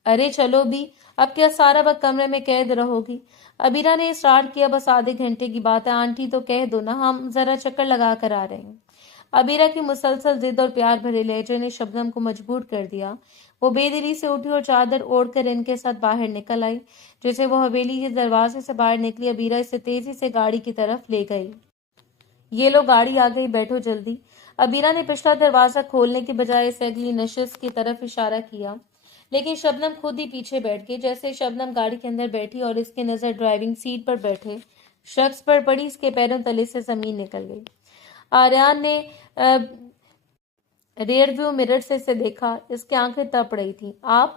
ارے چلو بھی، اب کیا سارا وقت کمرے میں قید رہو گی؟ ابیرہ نے اسٹارٹ کیا، بس آدھے گھنٹے کی بات ہے، آنٹی تو کہہ دو نا ہم ذرا چکر لگا کر آ رہے ہیں۔ ابیرہ کی مسلسل ضد اور پیار بھرے لہجے نے شبنم کو مجبور کر دیا۔ وہ بے دلی سے اٹھی اور چادر اوڑھ کر ان کے ساتھ باہر نکل آئی۔ جیسے وہ حویلی کے دروازے سے باہر نکلی، ابیرہ اسے تیزی سے گاڑی کی طرف لے گئی۔ یہ لو گاڑی آ گئی، بیٹھو جلدی۔ ابیرہ نے پچھلا دروازہ کھولنے کے بجائے اسے اگلی نشست کی طرف اشارہ کیا، لیکن شبنم خود ہی پیچھے بیٹھ گئی۔ جیسے شبنم گاڑی کے اندر بیٹھی اور اس کی نظر ڈرائیونگ سیٹ پر بیٹھے شخص پر پڑی، اس کے پیروں تلے سے زمین نکل گئی۔ آریان نے ریئر ویو مرر سے اسے دیکھا، اس کی آنکھیں تپ رہی تھیں۔ آپ؟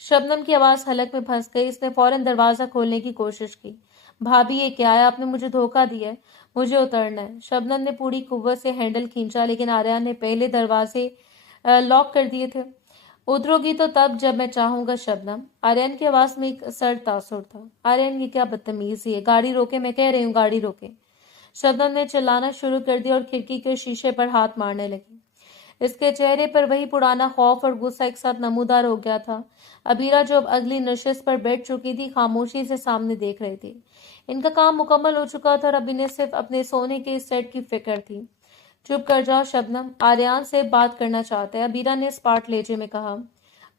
شبنم کی آواز حلق میں پھنس گئی۔ اس نے فوراً دروازہ کھولنے کی کوشش کی۔ بھابھی یہ کیا ہے؟ آپ نے مجھے دھوکہ دیا ہے، مجھے اترنا ہے۔ شبنم نے پوری قوت سے ہینڈل کھینچا، لیکن آریان نے پہلے دروازے لاک کر دیے تھے۔ اترو گی تو تب جب میں چاہوں گا شبنم۔ آریان کی آواز میں ایک سرد تاثر تھا۔ آریان یہ کیا بدتمیزی ہے؟ گاڑی روکے، میں کہہ رہی ہوں گاڑی روکے۔ شبنم نے چلانا شروع کر دیا اور کھڑکی کے شیشے پر ہاتھ مارنے لگی۔ اس کے چہرے پر وہی پرانا خوف اور غصہ ایک ساتھ نمودار ہو گیا تھا۔ ابیرہ جو اب اگلی نشست پر بیٹھ چکی تھی، خاموشی سے سامنے دیکھ رہی تھی۔ ان کا کام مکمل ہو چکا تھا اور اب انہیں صرف اپنے سونے کے اس سیٹ کی فکر تھی۔ چپ کر جاؤ شبنم، آریان سے بات کرنا چاہتا ہے، ابیرہ نے اسپاٹ لہجے میں کہا۔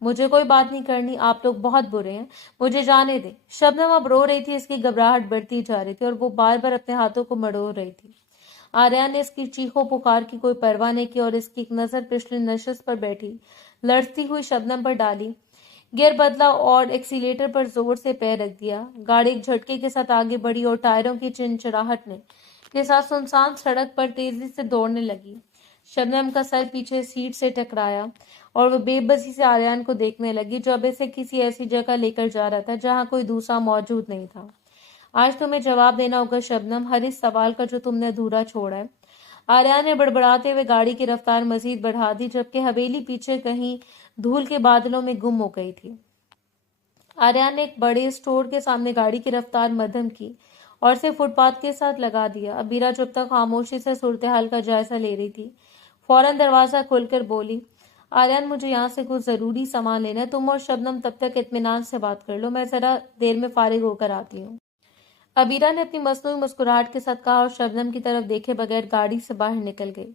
مجھے کوئی بات نہیں کرنی، آپ لوگ بہت برے ہیں، مجھے جانے دیں۔ شبنم اب رو رہی تھی، اس کی گھبراہٹ بڑھتی جا رہی تھی اور وہ بار بار اپنے ہاتھوں کو مڑوڑ رہی تھی۔ آریان نے اس کی چیخوں پکار کی کوئی پرواہ نہیں کی اور اس کی ایک نظر پچھلی نشست پر بیٹھی لڑزتی ہوئی شبنم پر ڈالی۔ گیئر بدلا اور ایکسیلیٹر پر زور سے پیر رکھ دیا۔ گاڑی ایک جھٹکے کے ساتھ آگے بڑھی اور ٹائروں کی چنچراہٹ کے ساتھ سنسان سڑک پر تیزی سے دوڑنے لگی۔ شبنم کا سر پیچھے سیٹ سے ٹکرایا اور وہ بے بسی سے آریان کو دیکھنے لگی، جو اب اسے کسی ایسی جگہ لے کر جا رہا تھا جہاں کوئی دوسرا موجود نہیں تھا۔ आज तुम्हें जवाब देना होगा शबनम, हर इस सवाल का जो तुमने अधूरा छोड़ा है। आर्यन ने बड़बड़ाते हुए गाड़ी की रफ्तार मजीद बढ़ा दी, जबकि हवेली पीछे कहीं धूल के बादलों में गुम हो गई थी। आर्यन ने एक बड़े स्टोर के सामने गाड़ी की रफ्तार मध्यम की और से फुटपाथ के साथ लगा दिया। अबीरा जब तक खामोशी से सूरत हाल का जायजा ले रही थी, फौरन दरवाजा खोलकर बोली, आर्यन मुझे यहाँ से कुछ जरूरी सामान लेना है, तुम और शबनम तब तक इत्मीनान से बात कर लो, मैं जरा देर में फारिग होकर आती हूँ। अबीरा ने अपनी मसनूई मुस्कुराहट के साथ कहा और शबनम की तरफ देखे बगैर गाड़ी से बाहर निकल गई।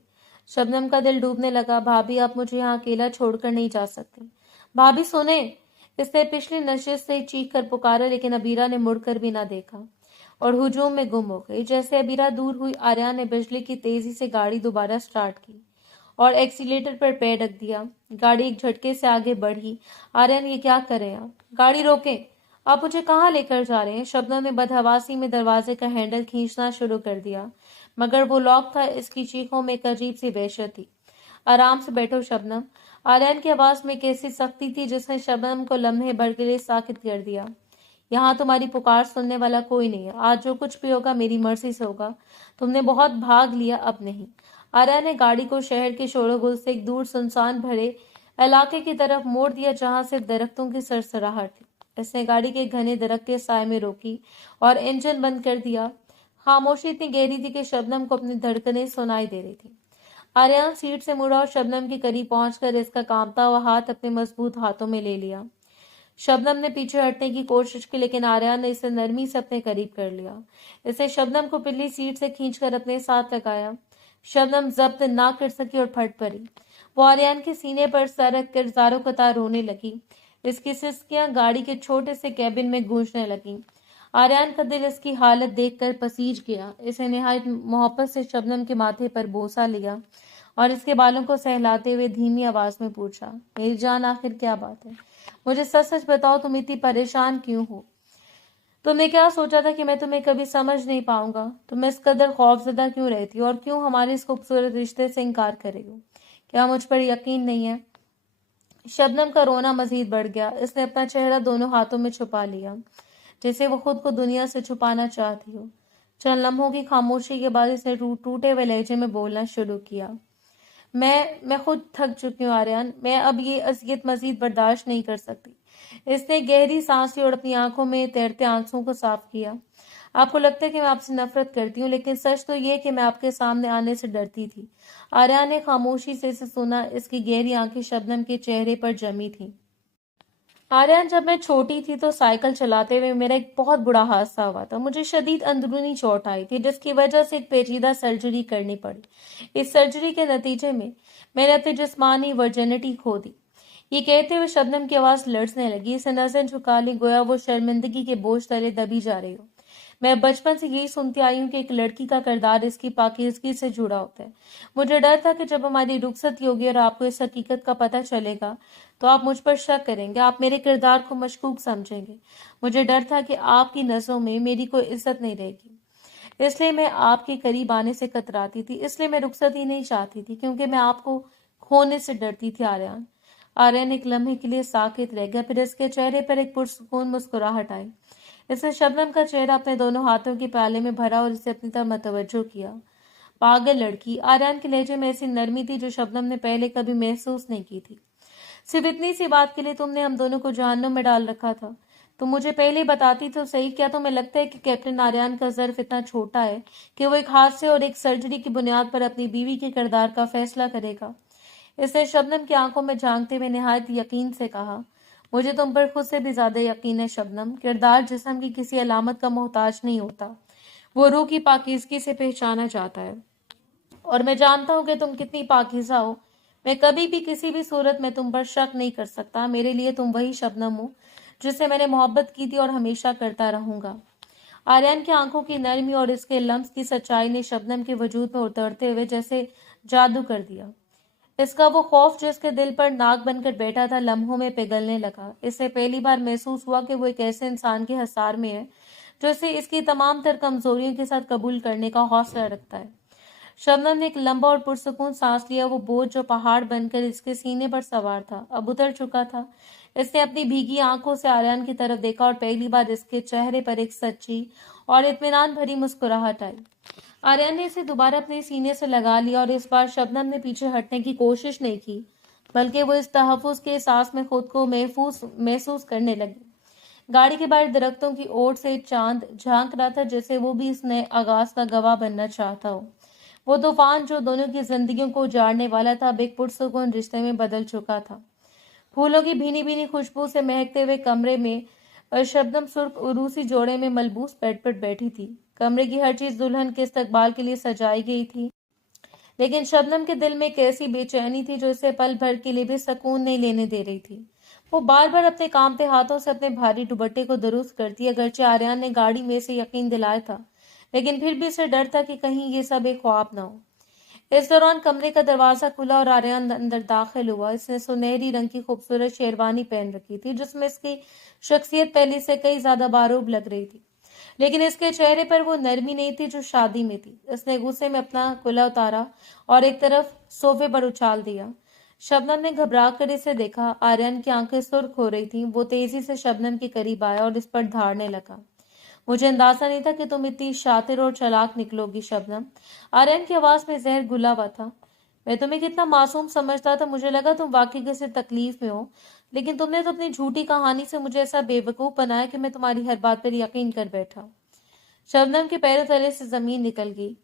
शबनम का दिल डूबने लगा। भाभी, आप मुझे यहाँ अकेला छोड़कर नहीं जा सकती। भाभी सुने, इसने पिछली नशिश से चीख कर पुकारा, लेकिन अबीरा ने मुड़कर भी ना देखा और हुजूम में गुम हो गई। जैसे अबीरा दूर हुई, आर्यन ने बिजली की तेजी से गाड़ी दोबारा स्टार्ट की और एक्सीलेटर पर पैर रख दिया। गाड़ी एक झटके से आगे बढ़ी। आर्यन, ये क्या कर रहे हैं आप? गाड़ी रोकें, आप मुझे कहाँ लेकर जा रहे हैं? शबनम ने बदहवासी में दरवाजे का हैंडल खींचना शुरू कर दिया, मगर वो लॉक था। इसकी चीखों में एक अजीब सी वहशत थी। आराम से बैठो शबनम। आर्यन की आवाज में एक ऐसी सख्ती थी जिसने शबनम को लम्हे भर के लिए साकित कर दिया। यहाँ तुम्हारी पुकार सुनने वाला कोई नहीं है। आज जो कुछ भी होगा मेरी मर्जी से होगा। तुमने बहुत भाग लिया, अब नहीं। आर्यन ने गाड़ी को शहर के शोरगुल से एक दूर सुनसान भरे इलाके की तरफ मोड़ दिया, जहां से दरख्तों की सरसराहट थी। इसने गाड़ी के घने दरख्त के साए में रोकी और इंजन बंद कर दिया। खामोशी इतनी गहरी थी कि शबनम को अपनी धड़कनें सुनाई दे रही थी। आर्यन सीट से मुड़ा और शबनम के करीब पहुंचकर इसका कांपता हुआ हाथ अपने मजबूत हाथों में ले लिया। शबनम ने पीछे हटने की कोशिश की, लेकिन आर्यन ने इसे नरमी से अपने करीब कर लिया। इसने शबनम को पिछली सीट से खींचकर अपने साथ लगाया। शबनम जब्त ना कर सकी और फट पड़ी। वो आर्यन के सीने पर सर रख कर ज़ारो कतार रोने लगी। इसकी सिसकियां गाड़ी के छोटे से कैबिन में गूंजने लगी। आर्यन का दिल इसकी हालत देखकर पसीज गया। इसे निहायत मोहब्बत से शबनम के माथे पर बोसा लिया और इसके बालों को सहलाते हुए धीमी आवाज में पूछा, मेरी जान, आखिर क्या बात है? मुझे सच सच बताओ, तुम इतनी परेशान क्यों हो? तुमने क्या सोचा था कि मैं तुम्हें कभी समझ नहीं पाऊंगा? तुम इस कदर खौफजदा क्यों रहती हो और क्यों हमारे इस खूबसूरत रिश्ते से इनकार कर रही हो? क्या मुझ पर यकीन नहीं है? शबनम का रोना मजीद बढ़ गया। इसने अपना चेहरा दोनों हाथों में छुपा लिया, जैसे वो खुद को दुनिया से छुपाना चाहती हो। चंद लम्हों की खामोशी के बाद इसने टूटे हुए लहजे में बोलना शुरू किया, मैं खुद थक चुकी हूँ आर्यन। मैं अब ये अजियत मजीद बर्दाश्त नहीं कर सकती। इसने गहरी सांस ली और अपनी आंखों में तैरते आंसुओं को साफ किया। आपको लगता है कि मैं आपसे नफरत करती हूँ, लेकिन सच तो ये कि मैं आपके सामने आने से डरती थी। आर्यन ने खामोशी से इसे सुना। इसकी गहरी आंखें शबनम के चेहरे पर जमी थी। आर्यन, जब मैं छोटी थी तो साइकिल चलाते हुए मेरा एक बहुत बुरा हादसा हुआ था। मुझे शदीद अंदरूनी चोट आई थी, जिसकी वजह से एक पेचीदा सर्जरी करनी पड़ी। इस सर्जरी के नतीजे में मैंने अपनी जिस्मानी वर्जिनिटी खो दी। ये कहते हुए शबनम की आवाज लड़ने लगी। इसे नजर झुका ली, गोया वो शर्मिंदगी के बोझ तले दबी जा रही हो। मैं बचपन से यही सुनती आई हूँ कि एक लड़की का किरदार इसकी पाकीज़गी से जुड़ा होता है। मुझे डर था कि जब हमारी रुखसती होगी और आपको इस हकीकत का पता चलेगा तो आप मुझ पर शक करेंगे, आप मेरे किरदार को मशकूक समझेंगे। मुझे डर था कि आपकी नजरों में मेरी कोई इज्जत नहीं रहेगी। इसलिए मैं आपके करीब आने से कतराती थी। इसलिए मैं रुखसती नहीं चाहती थी, क्योंकि मैं आपको खोने से डरती थी। आर्यन आर्यन एक लम्हे के लिए साकित रह गया, फिर इसके चेहरे पर एक पुरसुकून मुस्कुराहट आई। इसने शबनम का चेहरा अपने दोनों हाथों के प्याले में भरा और इसे अपनी तरफ मतवज्जो किया। पागल लड़की। आर्यन के लहजे में ऐसी नरमी थी जो शबनम ने पहले कभी महसूस नहीं की थी। सिर्फ इतनी सी बात के लिए तुमने हम दोनों को जहन्नुम में डाल रखा था। तुम मुझे पहले बताती तो सही। क्या तुम्हें लगता है कि कैप्टन आर्यन का ज़र्फ इतना छोटा है कि वो एक हादसे और एक सर्जरी की बुनियाद पर अपनी बीवी के किरदार का फैसला करेगा? इसने शबनम की आंखों में झांकते हुए निहायत यकीन से कहा, मुझे तुम पर खुद से भी ज्यादा यकीन है शबनम। किरदार जिस्म की किसी अलामत का मोहताज नहीं होता, वो रूह की पाकीज़गी से पहचाना जाता है। और मैं जानता हूँ कि तुम कितनी पाकीज़ा हो। मैं कभी भी किसी भी सूरत में तुम पर शक नहीं कर सकता। मेरे लिए तुम वही शबनम हो जिससे मैंने मोहब्बत की थी और हमेशा करता रहूंगा। आर्यन की आंखों की नरमी और इसके लम्स की सच्चाई ने शबनम के वजूद में उतरते हुए जैसे जादू कर दिया। इसका वो खौफ जो इसके दिल पर नाग बनकर बैठा था, लम्हों में पिघलने लगा। इसे पहली बार महसूस हुआ कि वो एक ऐसे इंसान के हसार में है जो इसे इसकी तमाम तर कमजोरियों के साथ कबूल करने का हौसला रखता है। शबनम ने एक लंबा और पुरसुकून सांस लिया। वो बोझ जो पहाड़ बनकर इसके सीने पर सवार था अब उतर चुका था। इसने अपनी भीगी आंखों से आर्यन की तरफ देखा और पहली बार इसके चेहरे पर एक सच्ची और इत्मीनान भरी मुस्कुराहट आई। आर्यन ने इसे दोबारा अपने सीने से लगा लिया और इस बार शबनम ने पीछे हटने की कोशिश नहीं की, बल्कि वो इस तहफ़्फ़ुज़ के एहसास में खुद को महसूस करने लगी। गाड़ी के बाहर दरख्तों की ओट से चांद झांक रहा था, जैसे वो भी इस नए आगाज का गवाह बनना चाहता हो। वो तूफान जो दोनों की जिंदगियों को उजाड़ने वाला था, अब एक पुरसुकून रिश्ते में बदल चुका था। फूलों की भीनी भीनी खुशबू से महकते हुए कमरे में शबनम सुर्ख उरूसी जोड़े में मलबूस बेड पर बैठी थी। कमरे की हर चीज दुल्हन के इस्तकबाल के लिए सजाई गई थी, लेकिन शबनम के दिल में एक ऐसी बेचैनी थी जो इसे पल भर के लिए भी सुकून नहीं लेने दे रही थी। वो बार बार अपने कांपते हाथों से अपने भारी दुपट्टे को दुरुस्त करती, अगरचे आर्यन ने गाड़ी में से यकीन दिलाया था, लेकिन फिर भी उसे डर था कि कहीं ये सब एक ख्वाब न हो। इस दौरान कमरे का दरवाजा खुला और आर्यन अंदर दाखिल हुआ। इसने सुनहरी रंग की खूबसूरत शेरवानी पहन रखी थी, जिसमें इसकी शख्सियत पहले से कई ज्यादा बारूब लग रही थी, लेकिन इसके चेहरे पर वो नरमी नहीं थी जो शादी में थी। उसने गुस्से में अपना कुल्ला उतारा और एक तरफ सोफे पर उछाल दिया। शबनम ने घबरा कर इसे देखा। आर्यन की आंखें सुर्ख हो रही थीं। वो तेजी से शबनम के करीब आया और इस पर धाड़ने लगा। मुझे अंदाजा नहीं था कि तुम इतनी शातिर और चालाक निकलोगी शबनम। आर्यन की आवाज में जहर घुला हुआ था। मैं तुम्हें कितना मासूम समझता था, मुझे लगा तुम वाकई किसी तकलीफ में हो, लेकिन तुमने तो अपनी झूठी कहानी से मुझे ऐसा बेवकूफ बनाया कि मैं तुम्हारी हर बात पर यकीन कर बैठा। शबनम के पैरों तले से जमीन निकल गई।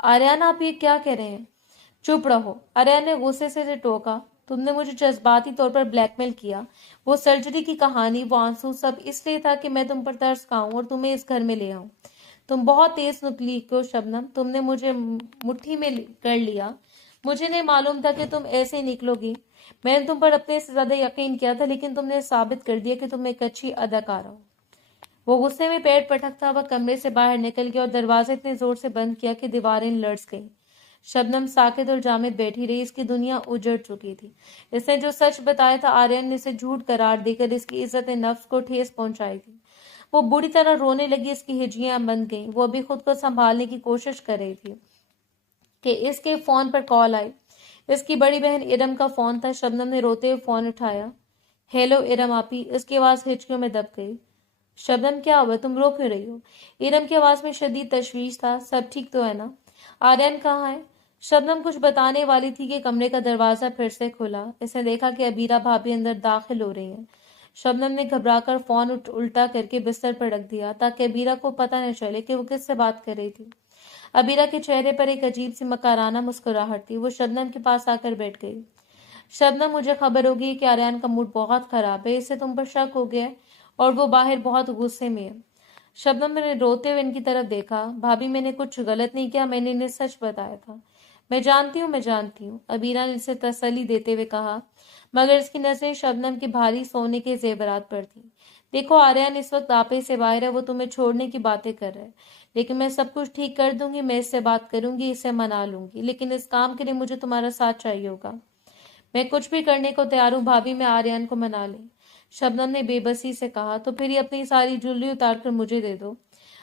आर्यन, आप ये क्या कह रहे हैं? चुप रहो, आर्यन ने गुस्से से टोका। तुमने मुझे जज्बाती तौर पर ब्लैकमेल किया। वो सर्जरी की कहानी, वो आंसू, सब इसलिए था कि मैं तुम पर तरस खाऊं और तुम्हें इस घर में ले आऊं। तुम बहुत तेज निकली हो शबनम, तुमने मुझे मुट्ठी में कर लिया। मुझे नहीं मालूम था कि तुम ऐसे ही निकलोगी। मैंने तुम पर अपने से ज्यादा यकीन किया था, लेकिन तुमने साबित कर दिया कि तुम एक अच्छी अदाकारा हो। वो गुस्से में पैर पटकता हुआ कमरे से बाहर निकल गया और दरवाजा इतने जोर से बंद किया कि दीवारें लड़स गईं। शबनम साकित और जामिद बैठी रही। इसकी दुनिया उजड़ चुकी थी। इसने जो सच बताया था, आर्यन ने इसे झूठ करार देकर इसकी इज्जत नफ्स को ठेस पहुंचाई थी। वो बुरी तरह रोने लगी। इसकी हिज्जियां बंद गईं। वो अभी खुद को संभालने की कोशिश कर रही थी कि इसके फोन पर कॉल आई। इसकी बड़ी बहन इरम का फोन था। शबनम ने रोते हुए फोन उठाया। हेलो इरम आपी। इसकी आवाज हिचकियों में दब गई। शबनम, क्या हुआ? तुम रो क्यों रही हो? इरम की आवाज में शदीद तशवीश था। सब ठीक तो है ना? आर्यन कहाँ है? शबनम कुछ बताने वाली थी कि कमरे का दरवाजा फिर से खुला। इसने देखा कि अबीरा भाभी अंदर दाखिल हो रही हैं। शबनम ने घबराकर फोन उल्टा करके बिस्तर पर रख दिया ताकि अबीरा को पता न चले कि वो किससे बात कर रही थी। अबीरा के चेहरे पर एक अजीब सी मकाराना मुस्कुराहट थी। वो शबनम के पास आकर बैठ गई। शबनम, मुझे खबर हो गई कि आर्यन का मूड बहुत खराब है। इससे तुम पर शक हो गया है और वो बाहर बहुत गुस्से में है। शबनम ने रोते हुए इनकी तरफ देखा। भाभी, मैंने कुछ गलत नहीं किया, मैंने इन्हें सच बताया था। मैं जानती हूँ, अबीरा ने इसे तसल्ली देते हुए कहा, मगर इसकी नजरें शबनम के भारी सोने के जेवरात पर थी। देखो, आर्यन इस वक्त आपे से बाहर है, वो तुम्हें छोड़ने की बातें कर रहा है, लेकिन मैं सब कुछ ठीक कर दूंगी। मैं इससे बात करूंगी, इसे मना लूंगी, लेकिन इस काम के लिए मुझे तुम्हारा साथ चाहिए होगा। मैं कुछ भी करने को तैयार हूँ भाभी, मैं आर्यन को मना ले। शबनम ने बेबसी से कहा, तो फिर ये अपनी सारी ज्वेलरी उतार कर मुझे दे दो।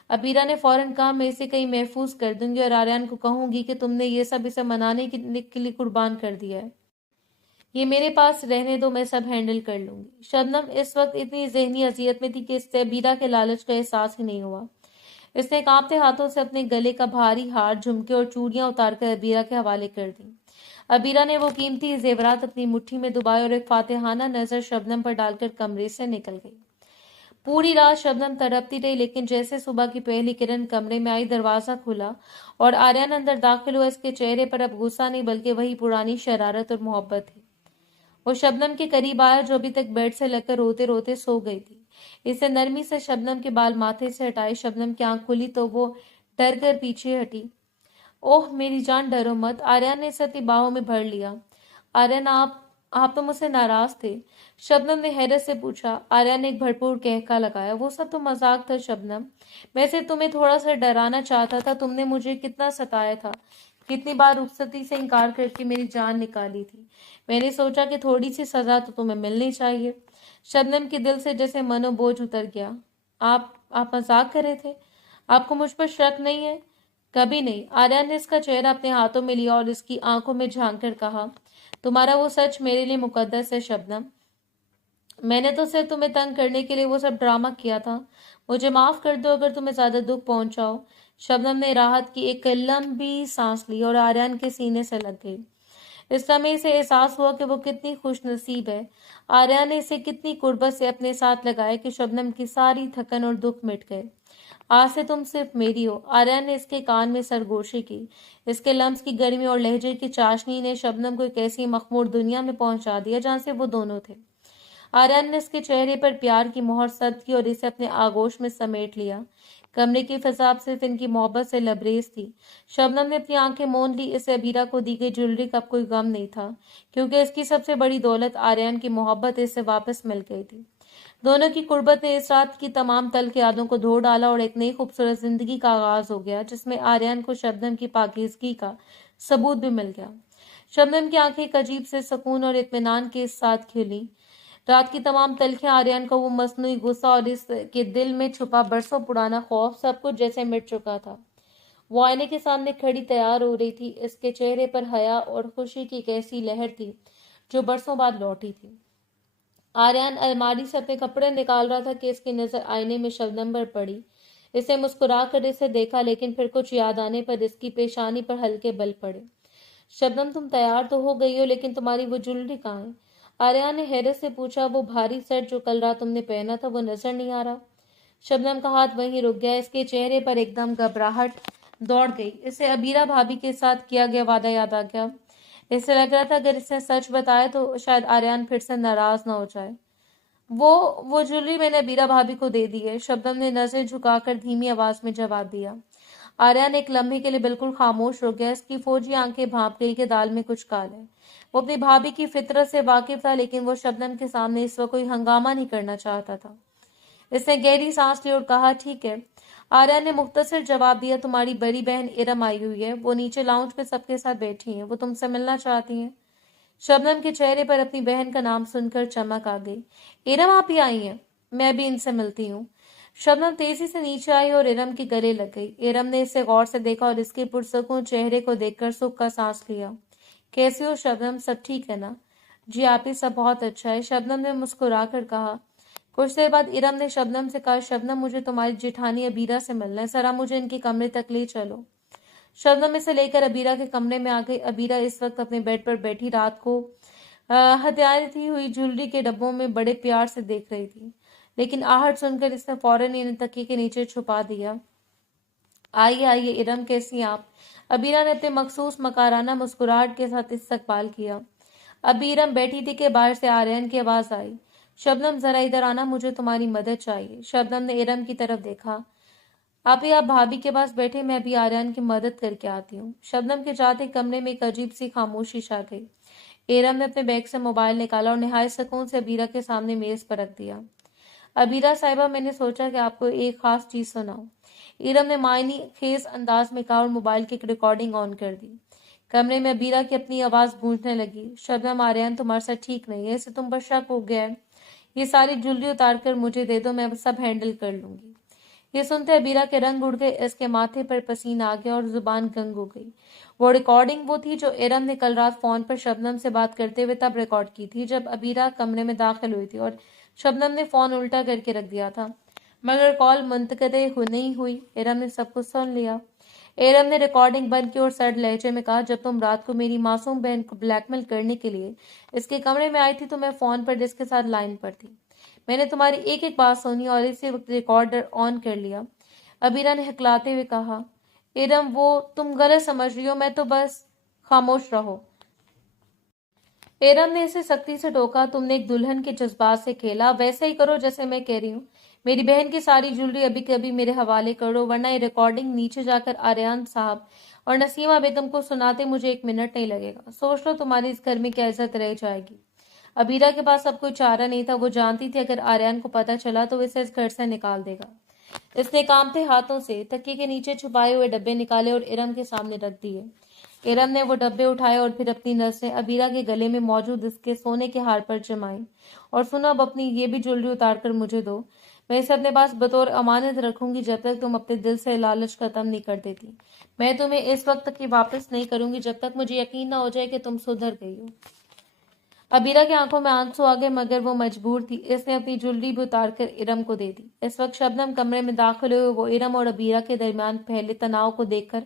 अबीरा ने फौरन कहा, मैं इसे कहीं महफूज कर दूंगी और आर्यन को कहूंगी कि तुमने ये सब इसे मनाने के लिए कुर्बान कर दिया है। ये मेरे पास रहने दो, मैं सब हैंडल कर लूंगी। शबनम इस वक्त इतनी जहनी अजियत में थी कि इससे अबीरा के लालच का एहसास ही नहीं हुआ। इसने कांपते हाथों से अपने गले का भारी हार, झुमके और चूड़ियां उतारकर अबीरा के हवाले कर दी। अबीरा ने वो कीमती जेवरात अपनी मुट्ठी में दबाए और एक फातिहाना नजर शबनम पर डालकर कमरे से निकल गई। पूरी रात शबनम तड़पती रही, लेकिन जैसे सुबह की पहली किरण कमरे में आई, दरवाजा खुला और आर्यन अंदर दाखिल हुआ। इसके चेहरे पर अब गुस्सा नहीं, बल्कि वही पुरानी शरारत और मोहब्बत थी। वो शबनम के करीब आया, जो अभी तक बेड से लगकर रोते रोते सो गई थी। इसे नरमी से शबनम के बाल माथे से हटाए। शबनम की आंख खुली तो वो डर कर पीछे हटी। ओह मेरी जान, डरो मत। आर्यन ने इसे अपनी बाहों में भर लिया। आर्यन, आप तो मुझसे नाराज थे? शबनम ने हैरत से पूछा। आर्यन ने एक भरपूर कहका लगाया। वो सब तो मजाक था शबनम, मैं सिर्फ तुम्हें थोड़ा सा डराना चाहता था। तुमने मुझे कितना सताया था, कितनी बार रुखसती से इनकार करके मेरी जान निकाली थी। मैंने सोचा कि थोड़ी सी सजा तो तुम्हें मिलनी चाहिए। शबनम के दिल से जैसे मनोबोझ उतर गया। आप मजाक कर रहे थे? आपको मुझ पर शक नहीं है? कभी नहीं। आर्यन ने इसका चेहरा अपने हाथों में लिया और इसकी आंखों में झांक कर कहा, तुम्हारा वो सच मेरे लिए मुकद्दस है शबनम। मैंने तो सिर्फ तुम्हें तंग करने के लिए वो सब ड्रामा किया था। मुझे माफ कर दो अगर तुम्हें ज्यादा दुख पहुंचाओ। शबनम ने राहत की एक लंबी सांस ली और आर्यन के सीने से लग गई। इस समय इसे एहसास हुआ कि वो कितनी खुशनसीब है। आर्या ने इसे कितनी कुर्बत से अपने साथ लगाया कि शबनम की सारी थकन और दुख मिट गए। आज से तुम सिर्फ मेरी हो। आर्या ने इसके कान में सरगोशी की। इसके लम्स की गर्मी और लहजे की चाशनी ने शबनम को एक ऐसी मखमूर दुनिया में पहुंचा दिया जहां से वो दोनों थे। आर्यन ने इसके चेहरे पर प्यार की मोहर सद की और इसे अपने आगोश में समेट लिया। कमरे की फिजा अब सिर्फ इनकी मोहब्बत से लबरेज थी। शबनम ने अपनी आंखें मूंद ली। इसे अबीरा को दी गई ज्वेलरी का अब कोई गम नहीं था, क्योंकि इसकी सबसे बड़ी दौलत आर्यन की मोहब्बत इसे वापस मिल गई थी। दोनों की कुर्बत ने इस रात की तमाम तल्ख यादों को धो डाला और एक नई खूबसूरत जिंदगी का आगाज हो गया, जिसमें आर्यन को शबनम की पाकीज़गी का सबूत भी मिल गया। शबनम की आंखें एक अजीब से सुकून और इत्मीनान के साथ खिली। रात की तमाम तलखियां, आर्यन का वो मसनूई गुस्सा और इसके दिल में छुपा बरसों पुराना खौफ, सब कुछ जैसे मिट चुका था। वो आईने के सामने खड़ी तैयार हो रही थी। इसके चेहरे पर हया और खुशी की एक ऐसी लहर थी जो बरसों बाद लौटी थी। आर्यन अलमारी से अपने कपड़े निकाल रहा था कि इसकी नजर आईने में शबनम पर पड़ी। इसे मुस्कुरा कर इसे देखा, लेकिन फिर कुछ याद आने पर इसकी पेशानी पर हल्के बल पड़े। शबनम, तुम तैयार तो हो गई हो, लेकिन तुम्हारी वो ज्वेलरी कहाँ है? आर्या ने हैरत से पूछा। वो भारी सेट जो कल रात तुमने पहना था वो नजर नहीं आ रहा। शबनम का हाथ वहीं रुक गया। इसके चेहरे पर एकदम घबराहट दौड़ गई। इसे अबीरा भाभी के साथ किया गया वादा याद आ गया। इसे लग रहा था अगर इसने सच बताया तो शायद आर्यन फिर से नाराज ना हो जाए। वो ज्वेलरी मैंने अबीरा भाभी को दे दी है। शबनम ने नजर झुकाकर धीमी आवाज में जवाब दिया। आर्यन एक लम्हे के लिए बिल्कुल खामोश हो गया। इसकी फौजी आंखें भांप गई कि दाल में कुछ काला है। वो अपनी भाभी की फितरत से वाकिफ था, लेकिन वो शबनम के सामने इस वक्त कोई हंगामा नहीं करना चाहता था। इसने गहरी सांस ली और कहा, ठीक है। आर्या ने मुख्तसर जवाब दिया, तुम्हारी बड़ी बहन इरम आई हुई है। वो नीचे लाउंज पे सबके साथ बैठी हैं। वो तुमसे मिलना चाहती हैं। शबनम के चेहरे पर अपनी बहन का नाम सुनकर चमक आ गई। इरम आप ही आई हैं? मैं भी इनसे मिलती हूँ। शबनम तेजी से नीचे आई और इरम के गले लग गई। इरम ने इसे गौर से देखा और इसके पुरसकून चेहरे को देखकर सुख का सांस लिया। कैसी हो शबनम, सब ठीक है ना? जी आप ही, सब बहुत अच्छा है, शबनम ने मुस्कुरा कर कहा। कुछ देर बाद इरम ने शबनम से कहा, शबनम मुझे तुम्हारी जेठानी अबीरा से मिलना है, जरा मुझे इनके कमरे तक ले चलो। शबनम इसे लेकर अबीरा के कमरे में आ गई। अबीरा इस वक्त अपने बेड पर बैठी रात को हथियाती हुई ज्वेलरी के डब्बों में बड़े प्यार से देख रही थी, लेकिन आहट सुनकर इसने फौरन इन्हें तकिए के नीचे छुपा दिया। आइए आइए इरम, कैसी आप? अबीरा ने अपने मखसूस मकाराना मुस्कुराहट के साथ इस्तकबाल किया। अभी इरम बैठी थी कि बाहर से आर्यन की आवाज आई, शबनम जरा इधर आना, मुझे तुम्हारी मदद चाहिए। शबनम ने इरम की तरफ देखा। आप भाभी के पास बैठे, मैं अभी आर्यन की मदद करके आती हूँ। शबनम के जाते कमरे में एक अजीब सी खामोशी छा गई। इरम ने अपने बैग से मोबाइल निकाला और निहायत सुकून से अबीरा के सामने मेज पर रख दिया। अबीरा साहिबा, मैंने सोचा कि आपको एक खास चीज सुनाऊं। इरम ने मायनी खेज अंदाज में कहा और मोबाइल की एक रिकॉर्डिंग ऑन कर दी। कमरे में अबीरा की अपनी आवाज गूंजने लगी। शबनम, आर्यन तुम्हारे साथ ठीक नहीं है, इसे तुम पर शक हो गया है। ये सारी ज्वेलरी उतार कर मुझे दे दो, मैं सब हैंडल कर लूंगी। ये सुनते अबीरा के रंग उड़ गए। इसके माथे पर पसीना आ गया और जुबान गंग हो गई। वो रिकॉर्डिंग वो थी जो इरम ने कल रात फोन पर शबनम से बात करते हुए तब रिकॉर्ड की थी जब अबीरा कमरे में दाखिल हुई थी और शबनम ने फोन उल्टा करके रख दिया था, मगर कॉल मुंतक़िद नहीं हुई। इरम ने सब कुछ सुन लिया। इरम ने रिकॉर्डिंग बंद की और सर्द लहजे में कहा, जब तुम रात को मेरी मासूम बहन को ब्लैकमेल करने के लिए इसके कमरे में आई थी तो मैं फोन पर जिसके साथ लाइन पर थी। मैंने तुम्हारी एक एक बात सुनी और इसी वक्त रिकॉर्डर ऑन कर लिया। अबीरा ने हकलाते हुए कहा, इरम वो तुम गलत समझ रही हो, मैं तो बस। खामोश रहो। इरम ने इसे सख्ती से टोका, तुमने एक दुल्हन के जज्बात से खेला, वैसे ही करो जैसे मैं कह रही हूँ। मेरी बहन की सारी ज्वेलरी अभी के अभी मेरे हवाले करो, वरना ये रिकॉर्डिंग नीचे जाकर आर्यन साहब और नसीमा बेगम को सुनाते मुझे एक मिनट नहीं लगेगा। सोच लो तुम्हारी इस घर में क्या इज्जत रह जाएगी। अबीरा के पास अब कोई चारा नहीं था। वो जानती थी अगर आर्यन को पता चला तो इसे इस घर से निकाल देगा। इसने कांपते हाथों से तकिए के नीचे छुपाए हुए डब्बे निकाले और इरम के सामने रख दिए। इरम ने वो डब्बे उठाए और फिर अपनी नजरें अबीरा के गले में मौजूद इसके सोने के हार पर जमाई और सुना, अब अपनी ये भी ज्वेलरी उतार कर मुझे दो, मैं इसे अपने पास बतौर अमानत रखूंगी जब तक तुम अपने दिल से लालच खत्म नहीं कर देती। मैं तुम्हें इस वक्त तक की वापस नहीं करूंगी जब तक मुझे यकीन ना हो जाए कि तुम सुधर गई हो। अबीरा की आंखों में आंसू आ गए, मगर वो मजबूर थी। इसने अपनी ज्वेलरी भी उतार कर इरम को दे दी। इस वक्त शबनम कमरे में दाखिल हुए। वो इरम और अबीरा के दरमियान पहले तनाव को देखकर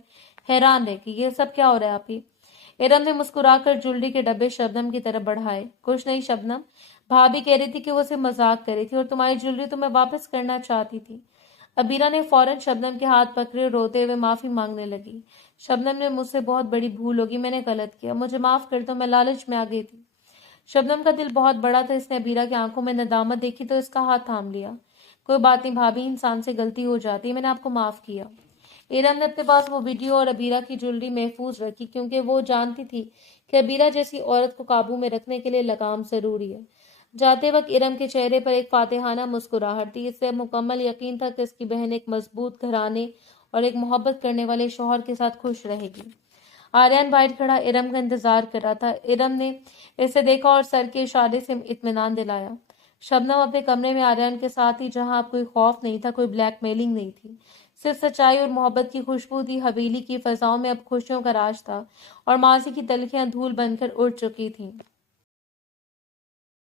हैरान रह गई। ये सब क्या हो रहा है आप ही? इरम ने मुस्कुराकर ज्वेलरी के डब्बे शबनम की तरफ बढ़ाए। कुछ नहीं शबनम, भाभी कह रही थी कि वो उसे मजाक कर रही थी और तुम्हारी ज्वेलरी तुम्हें वापस करना चाहती थी। अबीरा ने फौरन शबनम के हाथ पकड़े और रोते हुए माफी मांगने लगी। शबनम ने मुझसे बहुत बड़ी भूल होगी, मैंने गलत किया, मुझे माफ कर दो, मैं लालच में आ गई थी। शबनम का दिल बहुत बड़ा था। इसने अबीरा की आंखों में नदामत देखी तो इसका हाथ थाम लिया। कोई बात नहीं भाभी, इंसान से गलती हो जाती है, मैंने आपको माफ किया। इरम ने अपने पास वो वीडियो और अबीरा की ज्वेलरी महफूज रखी, क्योंकि वो जानती थी कि अबीरा जैसी औरत को काबू में रखने के लिए लगाम जरूरी है। जाते वक्त इरम के चेहरे पर एक फातिहाना मुस्कुराहट थी। इससे मुकम्मल यकीन था कि इसकी बहन एक मजबूत घराने और एक मोहब्बत करने वाले शौहर के साथ खुश रहेगी। आर्यन बाहर खड़ा इरम का इंतजार कर रहा था। इरम ने इसे देखा और सर के इशारे से इत्मीनान दिलाया। शबनम अपने कमरे में आर्यन के साथ ही, जहां अब कोई खौफ नहीं था, कोई ब्लैकमेलिंग नहीं थी, सिर्फ सच्चाई और मोहब्बत की खुशबू थी। हवेली की फजाओं में अब खुशियों का राज था और माजी की तलखियां धूल बनकर उड़ चुकी थीं।